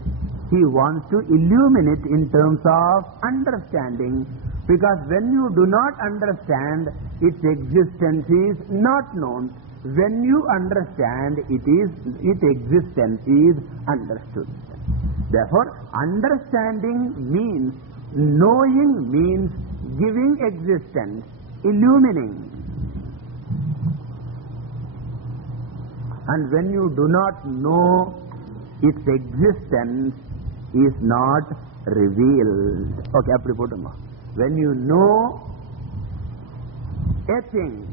He wants to illumine it in terms of understanding. Because when you do not understand, its existence is not known. When you understand, its existence is understood. Therefore, understanding means, knowing means giving existence, illumining. And when you do not know, its existence is not revealed. Okay, appadi potunga. When you know a thing,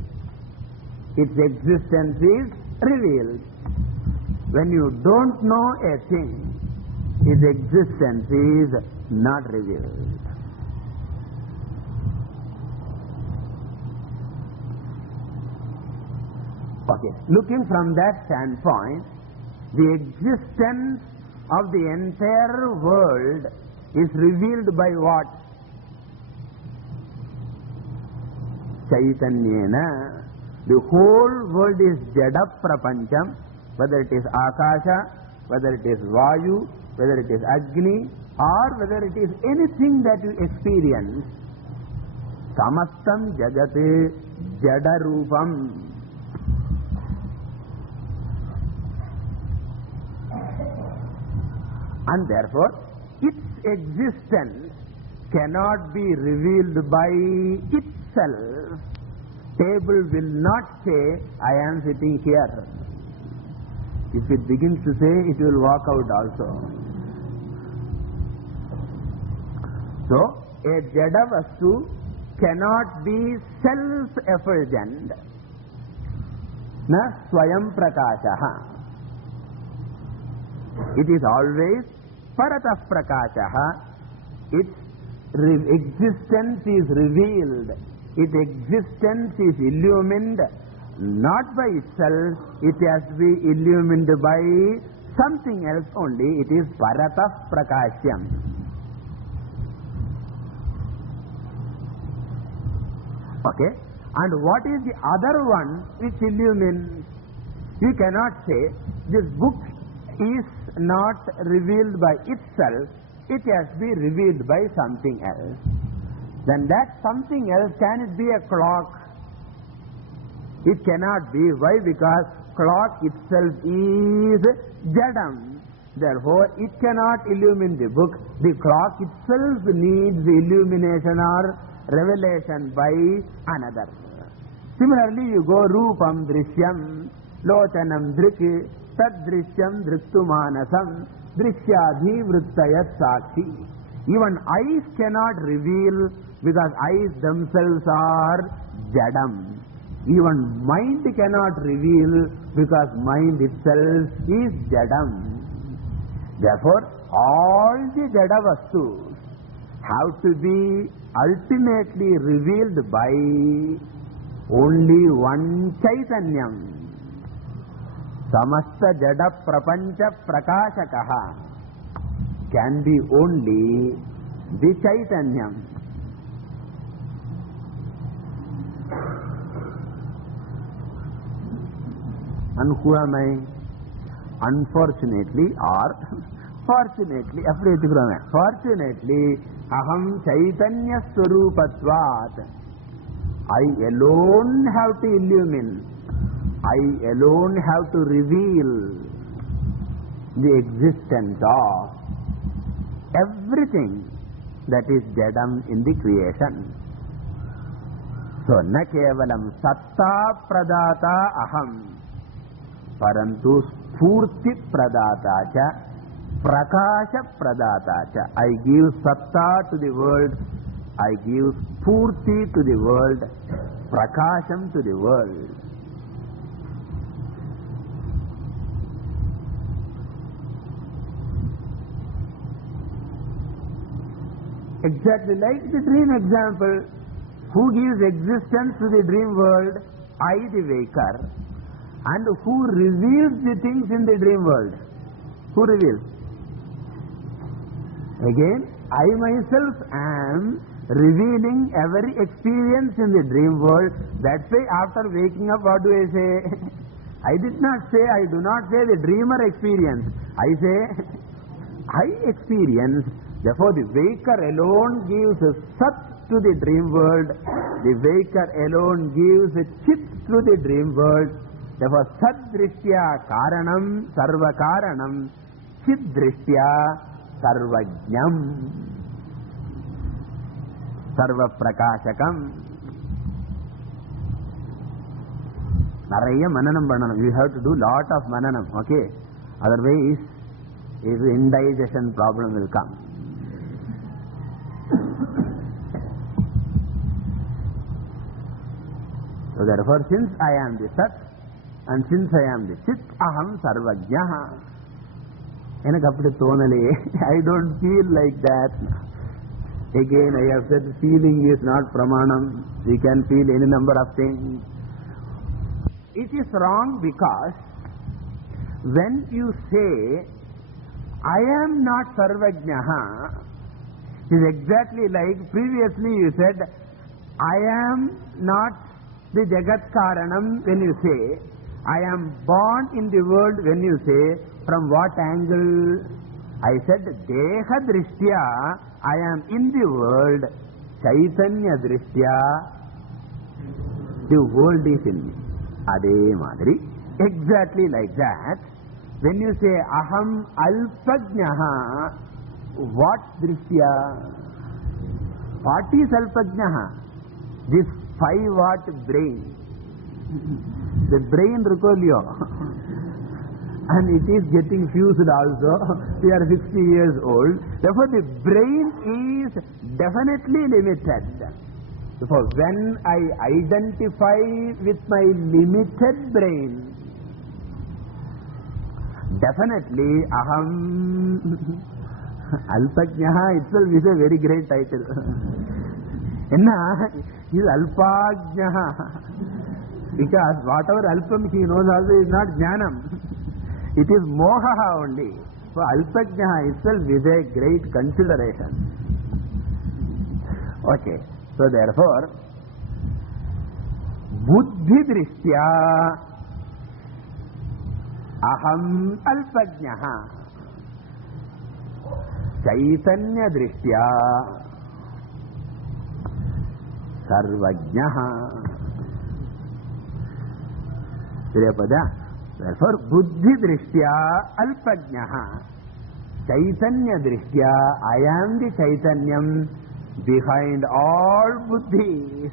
its existence is revealed. When you don't know a thing, its existence is not revealed. Okay, looking from that standpoint, the existence of the entire world is revealed by what? Chaitanyena. The whole world is Jada Prapancham, whether it is Akasha, whether it is Vayu, whether it is Agni, or whether it is anything that you experience. Samastam Jagate Jada Rupam. And therefore, its existence cannot be revealed by itself. Table will not say, I am sitting here. If it begins to say, it will walk out also. So, a Jada Vastu cannot be self-effulgent. Na Swayam Prakashaha. It is always Paratah Prakashaha. Its existence is revealed. Its existence is illumined not by itself, it has to be illumined by something else only. It is Paratah Prakashyam. Okay? And what is the other one which illumines? You cannot say this book is not revealed by itself, it has to be revealed by something else. Then that something else, can it be a clock? It cannot be. Why? Because clock itself is Jadam. Therefore, it cannot illumine the book. The clock itself needs the illumination or revelation by another. Similarly, you go Rupam Drishyam, Lochanam Drik, Tad Drishyam Driktumanasam, Drishyadhi Vrittayat Sakshi. Even eyes cannot reveal because eyes themselves are Jadam. Even mind cannot reveal because mind itself is Jadam. Therefore, all the Jada Vastus have to be ultimately revealed by only one Chaitanyam. Samasta Jada Prapancha Prakashakaha can be only the Chaitanyam. And who am I? Unfortunately or fortunately, fortunately, Aham Chaitanya Swarupatvat. I alone have to illumine. I alone have to reveal the existence of everything that is jadam in the creation. So, na kevalam satta pradata aham, parantu spurti pradata cha, prakasha pradata cha. I give satta to the world, I give spurti to the world, prakasham to the world. Exactly like the dream example. Who gives existence to the dream world? I, the waker. And who reveals the things in the dream world? Who reveals? Again, I myself am revealing every experience in the dream world. That's why after waking up, what do I say? I did not say, I do not say the dreamer experience. I say, I experience. Therefore, the waker alone gives a sat to the dream world. The waker alone gives a chit to the dream world. Therefore, sat drishtya karanam sarva karanam, chit drishtya sarvajnam, sarva prakashakam. Naraya mananam bananam. You have to do lot of mananam, okay? Otherwise, indigestion problem will come. So therefore, since I am the Sat and since I am the Chit, aham sarvajnaha. I don't feel like that. Again, I have said feeling is not pramanam. We can feel any number of things. It is wrong because when you say, I am not sarvajnaha, it is exactly like previously you said, I am not the Jagat Karanam when you say, I am born in the world when you say, from what angle? I said, Deha Drishtya, I am in the world, Chaitanya Drishtya, the world is in me. Ade Madri, exactly like that. When you say, Aham Alpajnaha, what Drishtya? What is Alpajnaha? This 5-watt brain. The brain recolio. And it is getting fused also. We are 60 years old. Therefore, the brain is definitely limited. Therefore, when I identify with my limited brain, definitely aham alpajnaha itself is a very great title. Enna is alpajnaha. Because whatever alpam he knows also is not jnanam. It is mohaha only. So alpajnaha itself is a great consideration. Okay. So therefore, buddhi drishtya aham alpajnaha, chaitanya drishtya sarvajnaha. Therefore, buddhi drishtya alpajnaha, chaitanya drishtya, I am the chaitanyam behind all buddhis.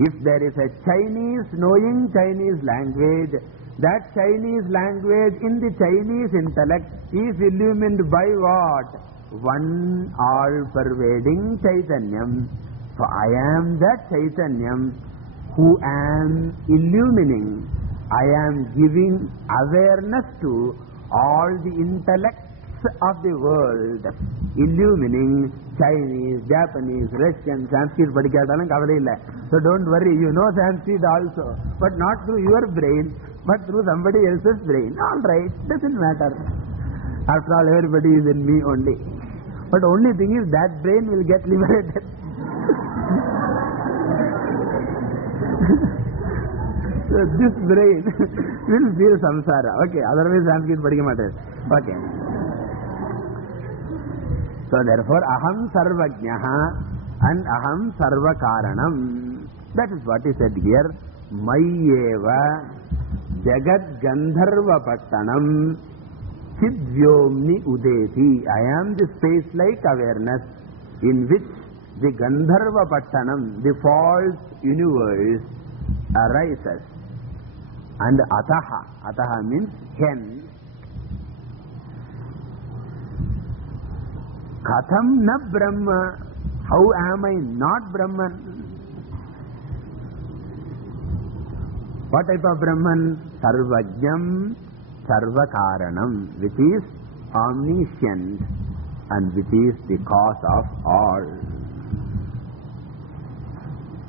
If there is a Chinese knowing Chinese language, that Chinese language in the Chinese intellect is illumined by what? One all-pervading Chaitanyam. So I am that Chaitanyam who am illumining. I am giving awareness to all the intellects of the world, illumining Chinese, Japanese, Russian, Sanskrit, so don't worry, you know Sanskrit also, but not through your brain, but through somebody else's brain. Alright, doesn't matter. After all, everybody is in me only. But only thing is that brain will get liberated. So this brain will feel samsara. Okay, otherwise Sanskrit padikka matter. Okay. So therefore, aham sarvajnaha and aham sarva karanam. That is what is said here. Mayyeva jagat gandharva pattanam Chidvyomni Udeti. I am the space-like awareness in which the Gandharva Pattanam, the false universe, arises. And Ataha means hence. Katham na Brahma. How am I not Brahman? What type of Brahman? Sarvajnam, Sarvakaranam, which is omniscient and which is the cause of all.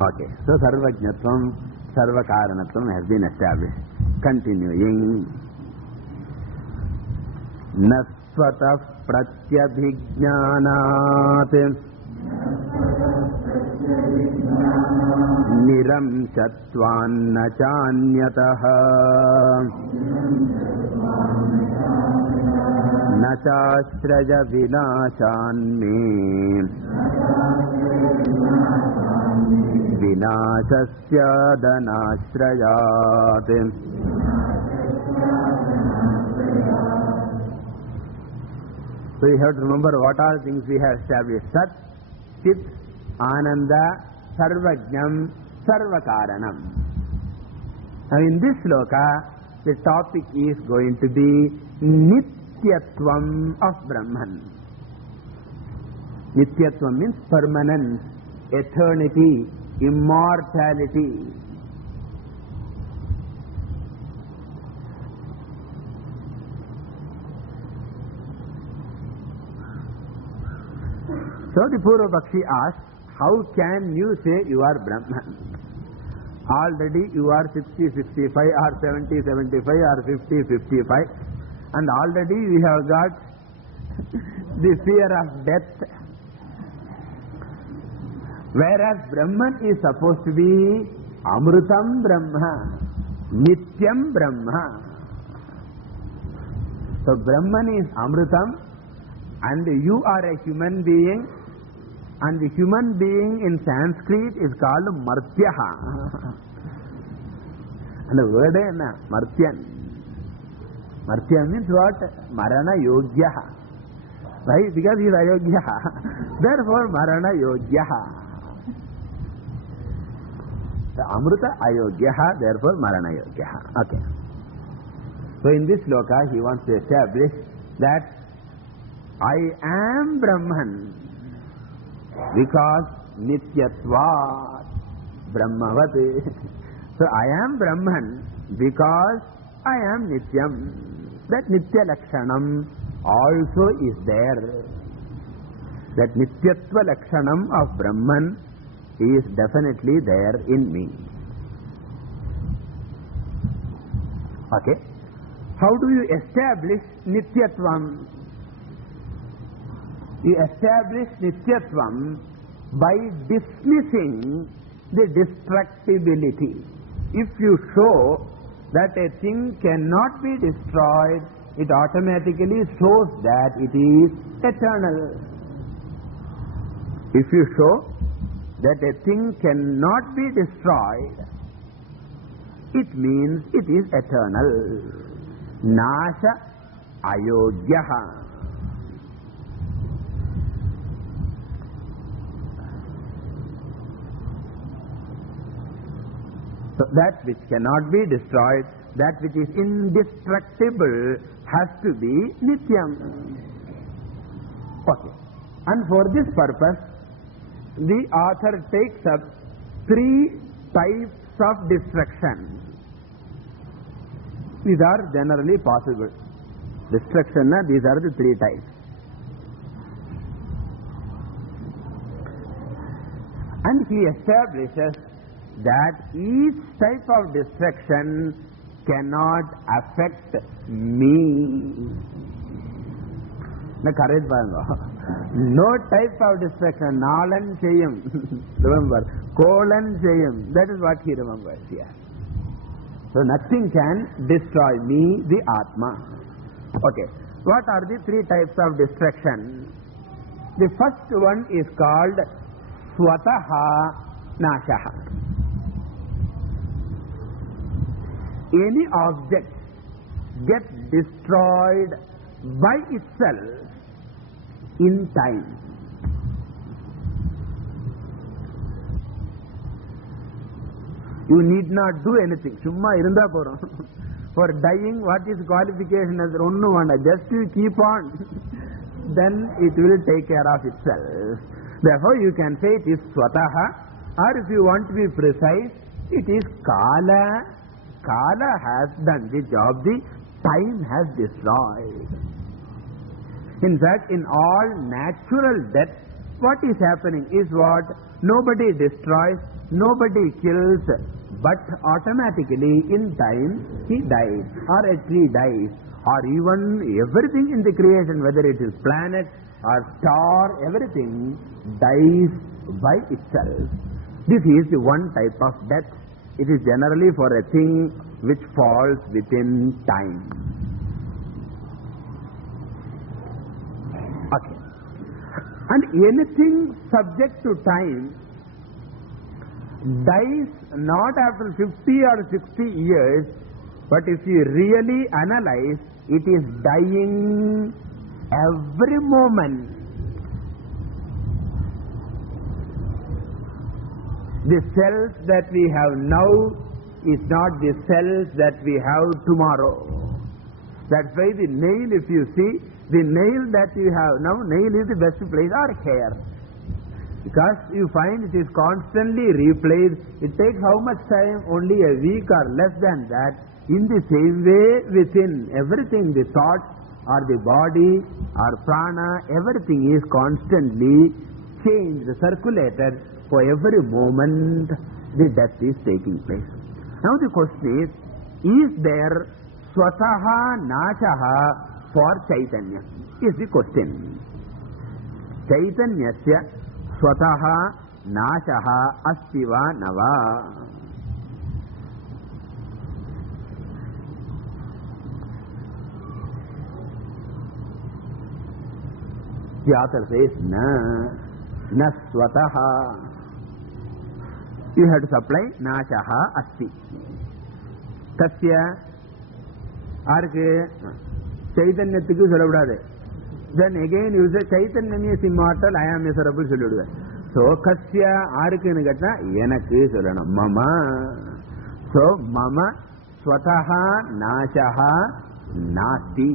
Okay, so Sarvajnatvam, Sarvakaranatvam has been established. Continuing. Nasvatah pratyabhijnanat Niramshatvanna chanyataha Nachasraja vinashanme Vinashasya danashrayat. So you have to remember what all things we have established. Sat, Chit, Ananda, Sarvajnam, Sarvakaranam. Now in this sloka, the topic is going to be Nityatvam of Brahman. Nityatvam means permanence, eternity, immortality. So the Purva Pakshi asks, how can you say you are Brahman? Already you are 60, 65 or 70, 75 or 50, 55 and already you have got the fear of death. Whereas Brahman is supposed to be Amrutam Brahma, Nityam Brahma. So Brahman is Amrutam and you are a human being. And the human being in Sanskrit is called Martyaha. And the word is Martyan. Martya means what? Marana Yogyaha. Right? Because he is Ayogyaha. Therefore Marana Yogyaha. The Amruta Ayogyaha, therefore Marana Yogyaha. Okay. So in this sloka he wants to establish that I am Brahman. Because Nityatvat Brahmavati. So I am Brahman because I am Nityam. That Nitya Lakshanam also is there. That Nityatva Lakshanam of Brahman is definitely there in me. Okay. How do you establish Nityatvam? You establish Nityatvam by dismissing the destructibility. If you show that a thing cannot be destroyed, it automatically shows that it is eternal. If you show that a thing cannot be destroyed, it means it is eternal. Nasha Ayogyaha. So that which cannot be destroyed, that which is indestructible, has to be Nityam. Okay. And for this purpose, the author takes up three types of destruction. These are generally possible. Destruction, these are the three types. And he establishes that each type of destruction cannot affect me. No type of destruction. Nalan Chayam. Remember, colon Chayam. That is what he remembers here. So nothing can destroy me, the Atma. Okay. What are the three types of destruction? The first one is called Swataha Nashaha. Any object gets destroyed by itself in time. You need not do anything. Summa irunda porum. For dying, what is qualification? As onnu vanda. Just you keep on. Then it will take care of itself. Therefore, you can say it is swataha, or if you want to be precise, it is kala. Kala has done the job, the time has destroyed. In fact, in all natural death, what is happening is what? Nobody destroys, nobody kills, but automatically in time he dies, or a tree dies, or even everything in the creation, whether it is planet or star, everything dies by itself. This is the one type of death. It is generally for a thing which falls within time. Okay. And anything subject to time dies not after 50 or 60 years, but if you really analyze, it is dying every moment. The cells that we have now is not the cells that we have tomorrow. That's why the nail, if you see, the nail that you have now, nail is the best place, or hair. Because you find it is constantly replaced. It takes how much time? Only a week or less than that. In the same way, within everything, the thought or the body or prana, everything is constantly changed, circulated. For every moment, the death is taking place. Now the question is there swataha nashaha for Chaitanya? Is the question. Chaitanyasya swataha nashaha astiva nava. The author says na swataha. You have to supply nashaha asti. Tasya arke Chaitanyattukku sollapudadu. Then again you say Chaitanyam is immortal, I am miserable solluduvai. So kasya arku nu katta enakku sollanum mama. So mama swataha nashaha nasti.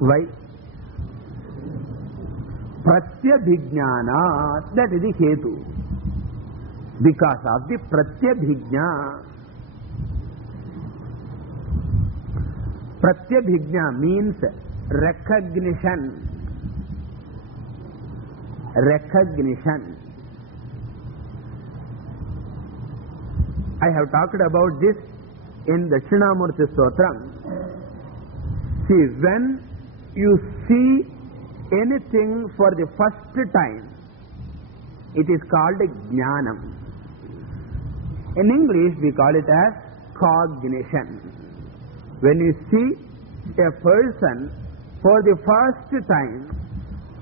Why? Pratyabhijnana, that is the hetu. Because of the pratyabhijna. Pratyabhijna means recognition. Recognition. I have talked about this in the Dakshinamurti Stotram. See, when you see anything for the first time, it is called jnanam. In English, we call it as cognition. When you see a person for the first time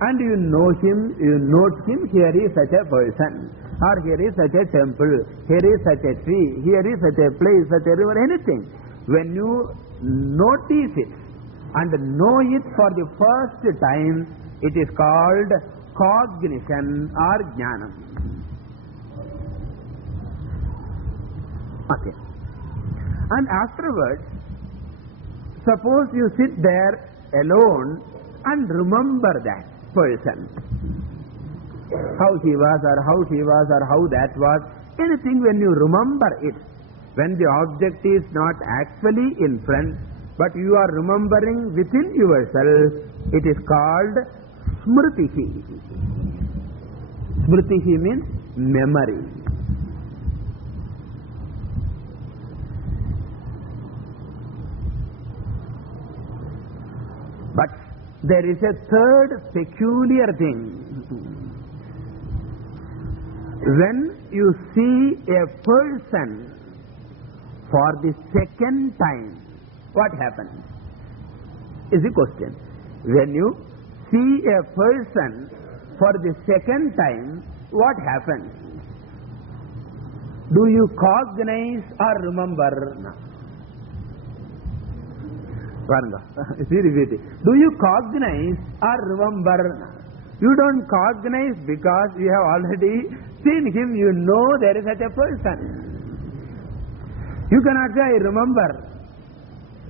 and you know him, you note him, here is such a person, or here is such a temple, here is such a tree, here is such a place, such a river, anything. When you notice it and know it for the first time, it is called cognition or jnanam. Okay. And afterwards, suppose you sit there alone and remember that person. How he was, or how she was, or how that was. Anything when you remember it. When the object is not actually in front, but you are remembering within yourself, it is called smritihi. Smritihi means memory. But there is a third peculiar thing. When you see a person for the second time, what happens? Is the question. When you see a person for the second time, what happens? Do you cognize or remember? See, repeat it. Do you cognize or remember? You don't cognize because you have already seen him. You know there is such a person. You cannot say, I remember.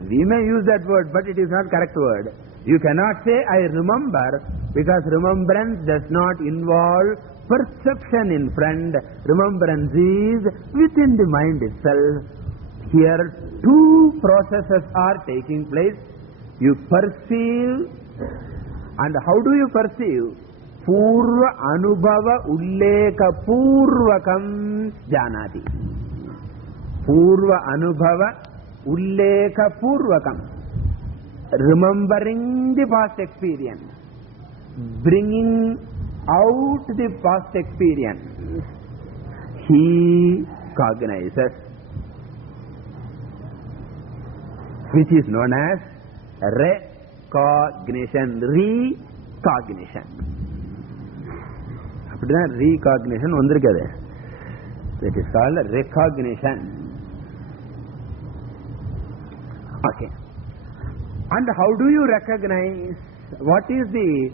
We may use that word, but it is not correct word. You cannot say, I remember, because remembrance does not involve perception in front. Remembrance is within the mind itself. Here, two processes are taking place. You perceive, and how do you perceive? Purva anubhava ulleka purvakam janati. Purva anubhava ulleka purvakam. Remembering the past experience, bringing out the past experience, he cognizes, which is known as recognition. Recognition. Recognition. That is called recognition. Okay. And how do you recognize? What is the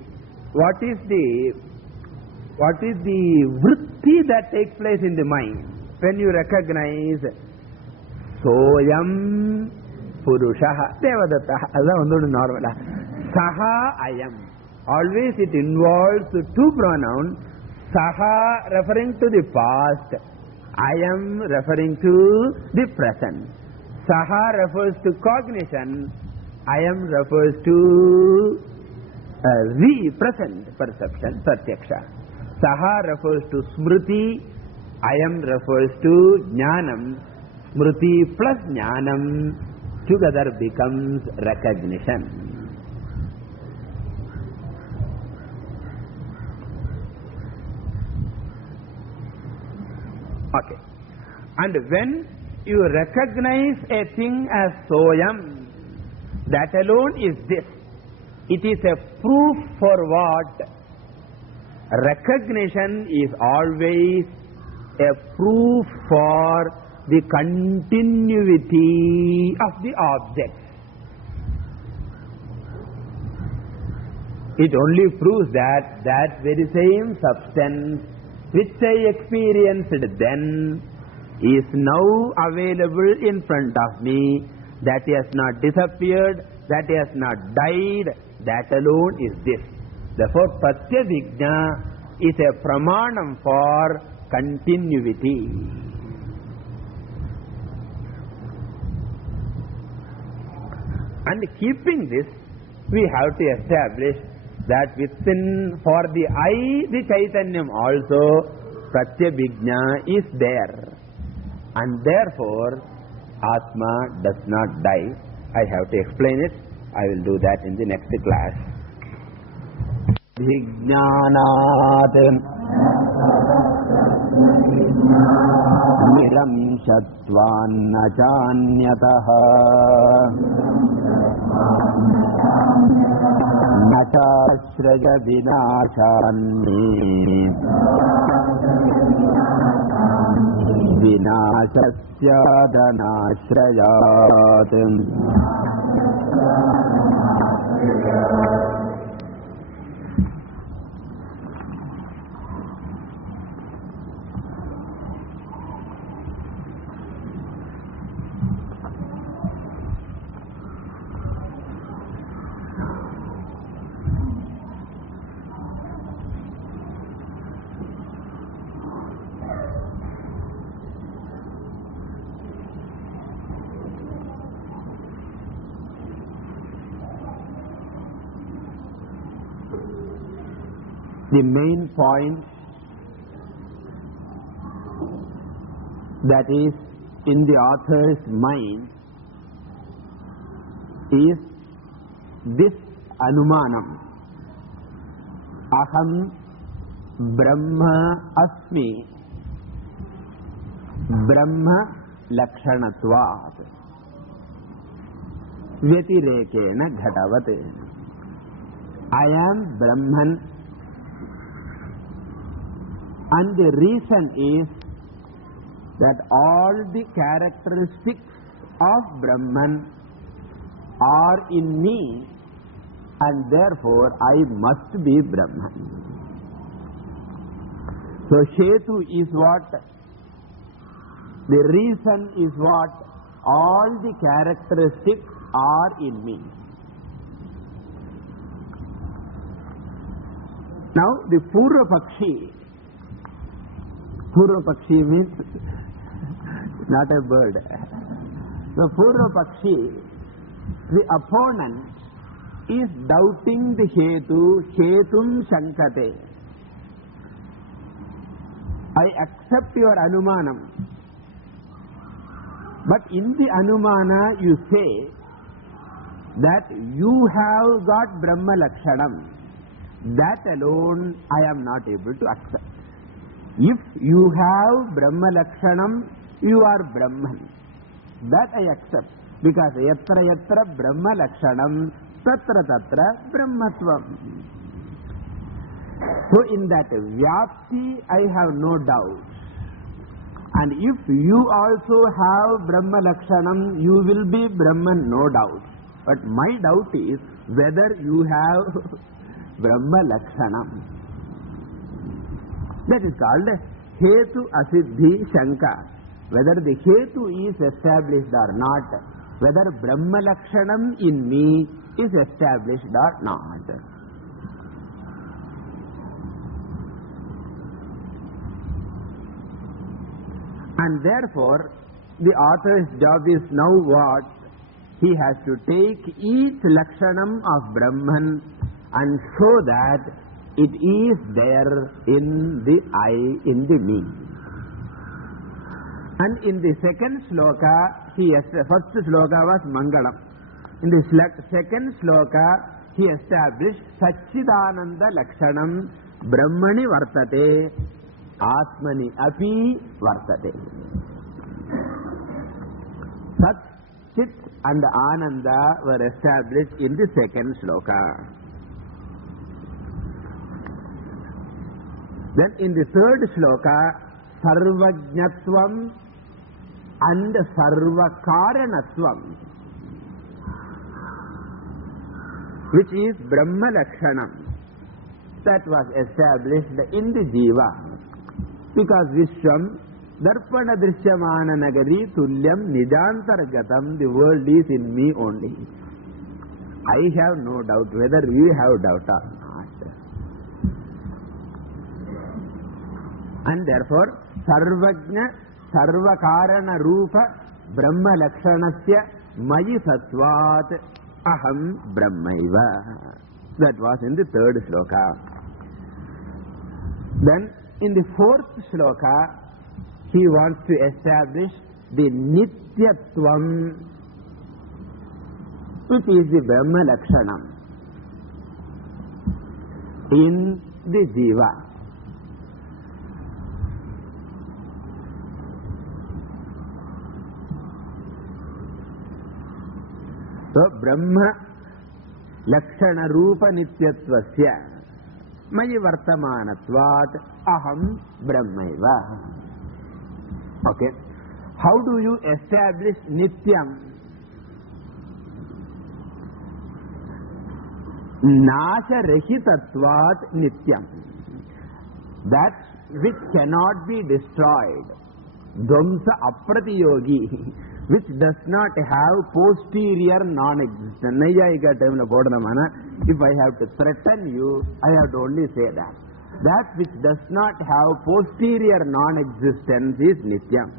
vritti that takes place in the mind when you recognize soyam purushaha devadattaha? That's normal. Saha ayam. Always it involves two pronouns. Saha referring to the past, ayam referring to the present. Saha refers to cognition, ayam refers to the present perception, pratyaksha. Saha refers to smriti, ayam refers to jnanam. Smriti plus jnanam together becomes recognition. Okay. And when you recognize a thing as soyam, that alone is this. It is a proof for what? Recognition is always a proof for the continuity of the object. It only proves that that very same substance which I experienced then is now available in front of me. That has not disappeared, that has not died, that alone is this. Therefore, pratyabhijna is a pramanam for continuity. And keeping this, we have to establish that within, for the I, the Chaitanyam also, pratyabhijna is there. And therefore, Atma does not die. I have to explain it. I will do that in the next class. Vijnanat miram shatvan nachanyataha nachashraja vinachanni vinashasyadanashrayat. The main point that is in the author's mind is this anumanam. Aham Brahma asmi Brahma lakshanatvat vyatirekena ghatavat. I am Brahman, and the reason is that all the characteristics of Brahman are in me, and therefore I must be Brahman. So Hetu is what? The reason is what? All the characteristics are in me. Now the Purva Pakshi means not a bird. The Purva Pakshi, the opponent, is doubting the Hetu, Hetum Shankate. I accept your Anumanam. But in the Anumana you say that you have got Brahma Lakshanam. That alone I am not able to accept. If you have Brahma Lakshanam, you are Brahman. That I accept. Because yatra yatra Brahma Lakshanam, tatra tatra Brahmatvam. So in that Vyapti I have no doubt. And if you also have Brahma Lakshanam, you will be Brahman, no doubt. But my doubt is whether you have Brahma Lakshanam. That is called Hetu Asiddhi Shanka. Whether the Hetu is established or not, whether Brahma Lakshanam in me is established or not. And therefore, the author's job is now what? He has to take each Lakshanam of Brahman and show that it is there in the I, in the me. And in the second sloka, first sloka was Mangalam. In the second sloka, he established Satchidananda Lakshanam Brahmani Vartate Atmani Api Vartate. Sat, Chit and Ananda were established in the second sloka. Then in the third sloka, Sarvajnatvam and Sarvakaranatvam, which is Brahma Lakshanam, that was established in the Jiva. Because Vishwam Darpana Drishyamana Nagari Tulyam Nijantaragatam, the world is in me only. I have no doubt whether you have doubt or not. And therefore, Sarvajna Sarvakarana Rupa Brahma Lakshanasya Mayi Sattvat Aham Brahmaiva. That was in the third sloka. Then in the fourth sloka, he wants to establish the Nityatvam, which is the Brahma Lakshanam in the Jiva. So, Brahma Lakshana Rupa Nityatvasya Mayi Vartamanatvat Aham Brahmaiva. Okay. How do you establish Nityam? Nasha Rahitatvat Nityam. That which cannot be destroyed. Dvamsa Apratiyogi. Which does not have posterior non-existence. Naiyayika time la podana, if I have to threaten you, I have to only say that. That which does not have posterior non-existence is Nityam.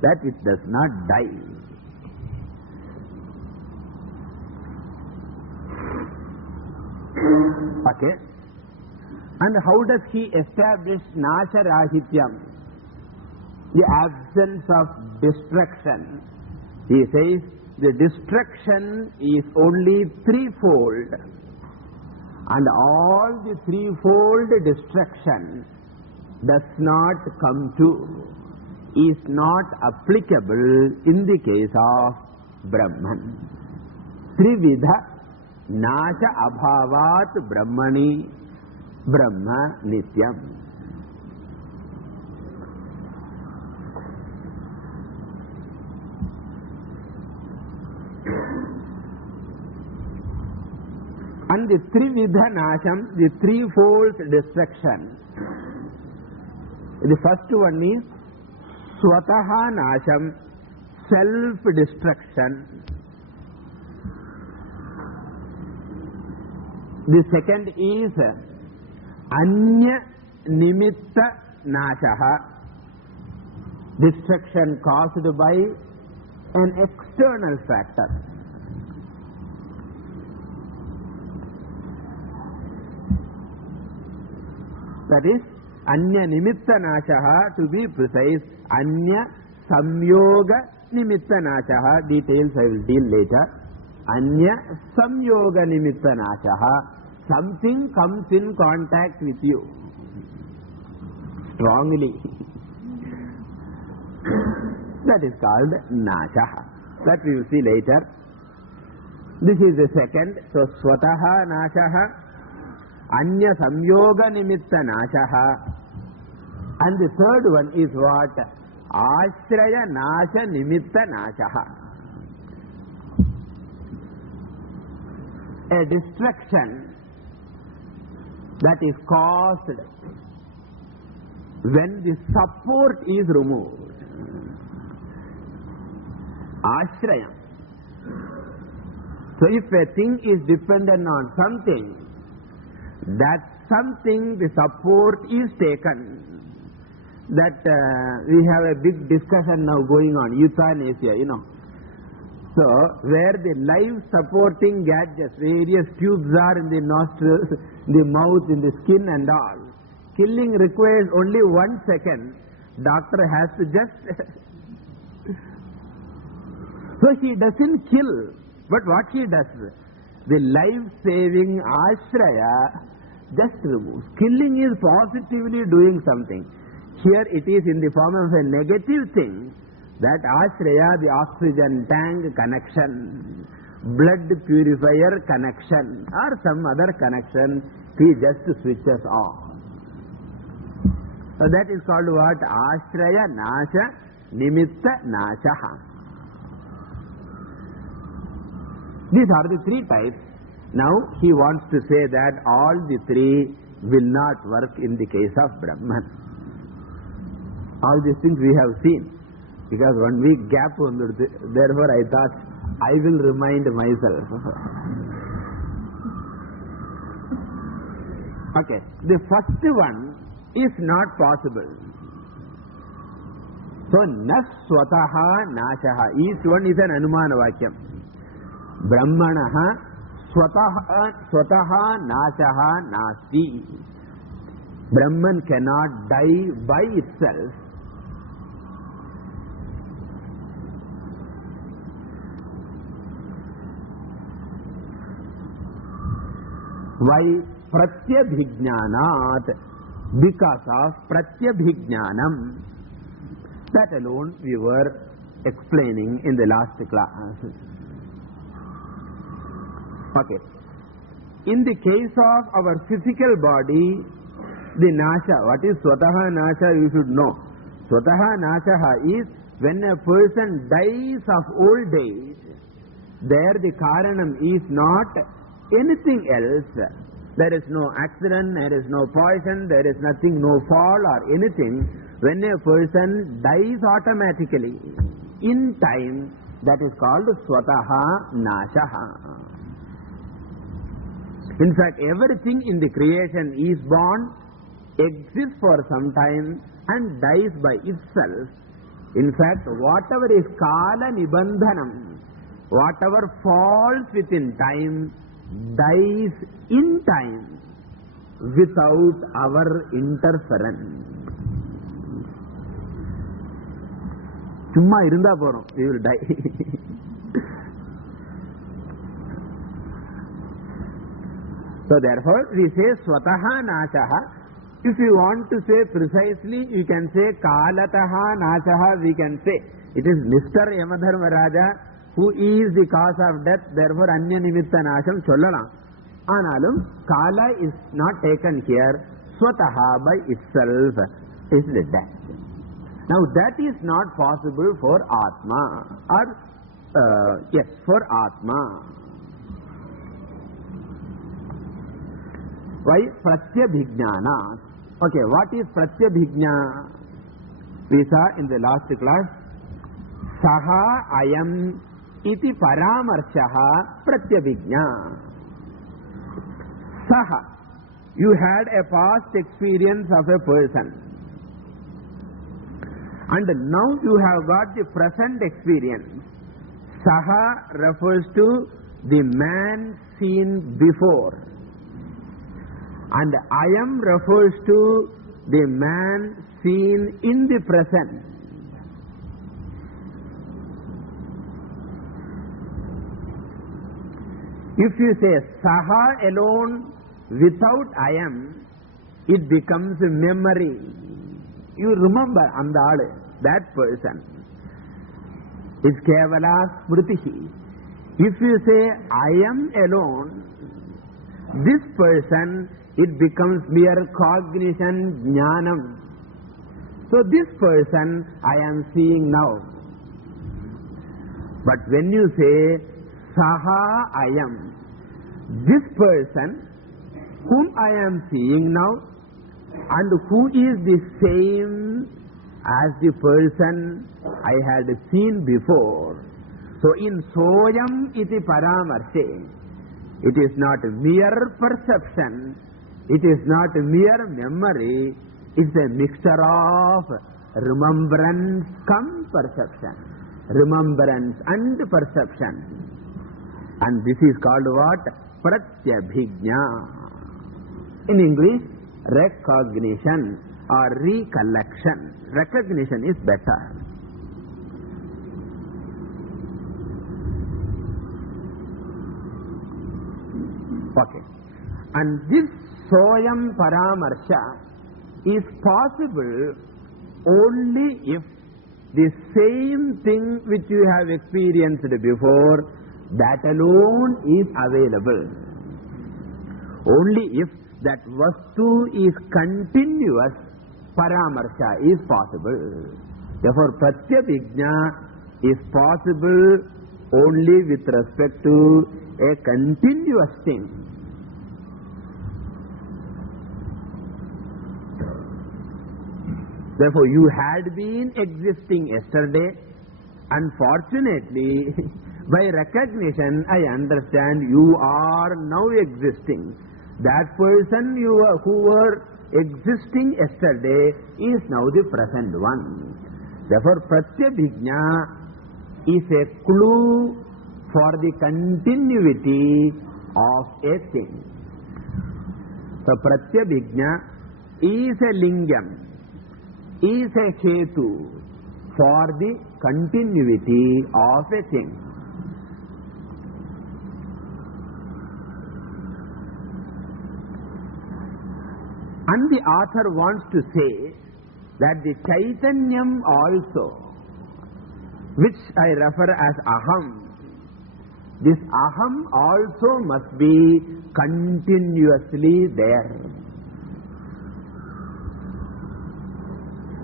That which does not die. Okay. And how does he establish Nasha Rahityam? The absence of destruction. He says the destruction is only threefold, and all the threefold destruction does not come to, is not applicable in the case of Brahman. Trividha Nasha Abhavat Brahmani Brahma Nityam. And the trividha nasham, the threefold destruction. The first one is swataha nasham, self-destruction. The second is anya nimitta nashaha, destruction caused by an external factor. That is anya nimitta nashaha, to be precise, anya samyoga nimitta nashaha. Details I will deal later. Anya samyoga nimitta nashaha. Something comes in contact with you strongly. That is called nashaha. That we will see later. This is the second. So swataha nashaha, anya samyoga nimitta nashaha. And the third one is what? Ashraya nasha nimitta nashaha. A destruction that is caused when the support is removed. Ashraya. So if a thing is dependent on something, that something, the support is taken. That we have a big discussion now going on, euthanasia, you know. So, where the life supporting gadgets, various tubes are in the nostrils, the mouth, in the skin and all. Killing requires only 1 second. Doctor has to just... So he doesn't kill, but what he does, the life-saving ashraya just removes. Killing is positively doing something. Here it is in the form of a negative thing. That ashraya, the oxygen tank connection, blood purifier connection, or some other connection, he just switches off. So that is called what? Ashraya nasha nimitta nashaha. These are the three types. Now he wants to say that all the three will not work in the case of Brahman. All these things we have seen. Because 1 week gap, therefore I thought I will remind myself. Okay, the first one is not possible. So, na swataha nashaha. Each one is an anumana vakyam. Brahmanaha swataha nashaha nasti. Brahman cannot die by itself. Why? Pratyabhijnanat. Because of pratyabhijnanam. That alone we were explaining in the last class. Okay. In the case of our physical body, the nasha, what is swataha nasha, you should know. Swataha nashaha is when a person dies of old age, there the karanam is not anything else. There is no accident, there is no poison, there is nothing, no fall or anything. When a person dies automatically, in time, that is called swataha nashaha. In fact, everything in the creation is born, exists for some time and dies by itself. In fact, whatever is kala nibandhanam, whatever falls within time, dies in time without our interference. Chumma irunda porom, we will die. So therefore, we say swataha nashaha. If you want to say precisely, you can say kalataha nashaha, we can say. It is Mr. Yamadharmaraja who is the cause of death, therefore anya nimitta nasham chollalam. Analum, kala is not taken here, swataha by itself is the death. Now that is not possible for Atma, or yes, for Atma. Why? Pratyabhijnana. Okay, what is Pratyabhijna? We saw in the last class, Saha ayam iti paramarshaha Pratyabhijna. Saha, you had a past experience of a person. And now you have got the present experience. Saha refers to the man seen before. And ayam refers to the man seen in the present. If you say Saha alone without ayam, it becomes a memory. You remember that person. It's kevala smritihi. If you say ayam alone, this person, it becomes mere cognition, jnanam. So this person I am seeing now. But when you say Saha ayam, this person whom I am seeing now and who is the same as the person I had seen before. So in soyam iti paramarshe, it is not mere perception, it is not mere memory, it's a mixture of remembrance cum perception. Remembrance and perception. And this is called what? Pratyabhijna. In English, recognition or recollection. Recognition is better. Okay. And this soyam paramarsha is possible only if the same thing which you have experienced before, that alone is available. Only if that vastu is continuous, paramarsha is possible. Therefore, pratyabhijna is possible only with respect to a continuous thing. Therefore, you had been existing yesterday. Unfortunately, by recognition, I understand you are now existing. That person who were existing yesterday is now the present one. Therefore, pratyabhijna is a clue for the continuity of a thing. So, pratyabhijna is a lingam, is a hetu for the continuity of a thing. And the author wants to say that the Chaitanyam also, which I refer as aham, this aham also must be continuously there.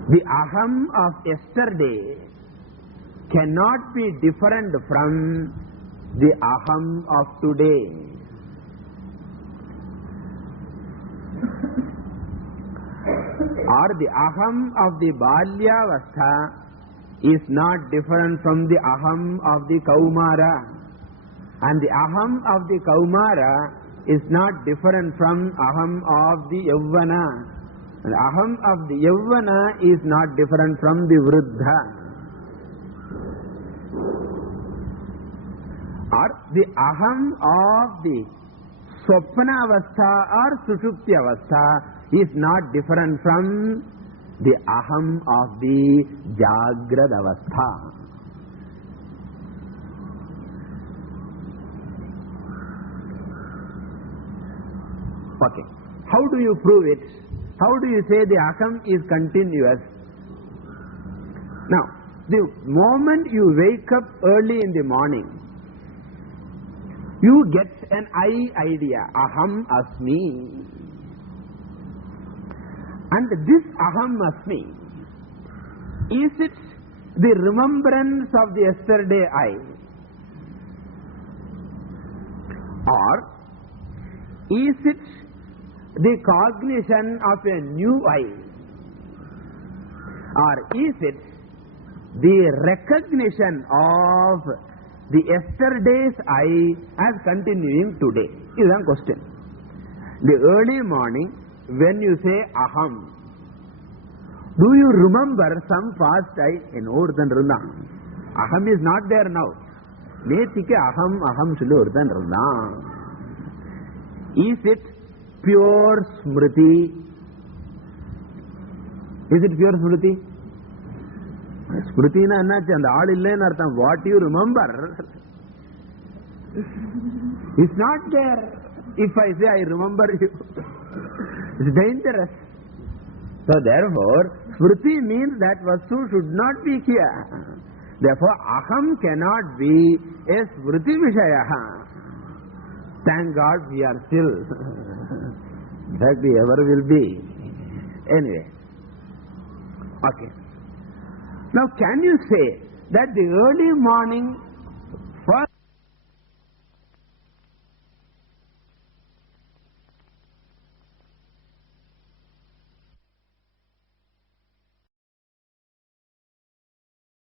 The aham of yesterday cannot be different from the aham of today. Or the aham of the balyavastha is not different from the aham of the kaumara. And the aham of the kaumara is not different from aham of the yavvana. And aham of the yavvana is not different from the vruddha. Or the aham of the swapna avastha or sushupti avastha is not different from the aham of the jagrad avastha. Okay. How do you prove it? How do you say the aham is continuous? Now, the moment you wake up early in the morning, you get an I idea, aham asmi. And this aham asmi, is it the remembrance of the yesterday I? Or is it the cognition of a new I? Or is it the recognition of the yesterday's I as continuing today? Is one question. The early morning, when you say aham, do you remember some past I? Aham is not there now. Netike aham, aham sollu orutan irundhan. Is it pure smriti? Is it pure smriti? Smriti na annachu and aal illa na artham. What you remember is not there. If I say I remember you, it's dangerous. So therefore, smriti means that vastu should not be here. Therefore, aham cannot be a smriti vishaya. Thank God we are still. In fact, we ever will be. Anyway. Okay. Now, can you say that the early morning first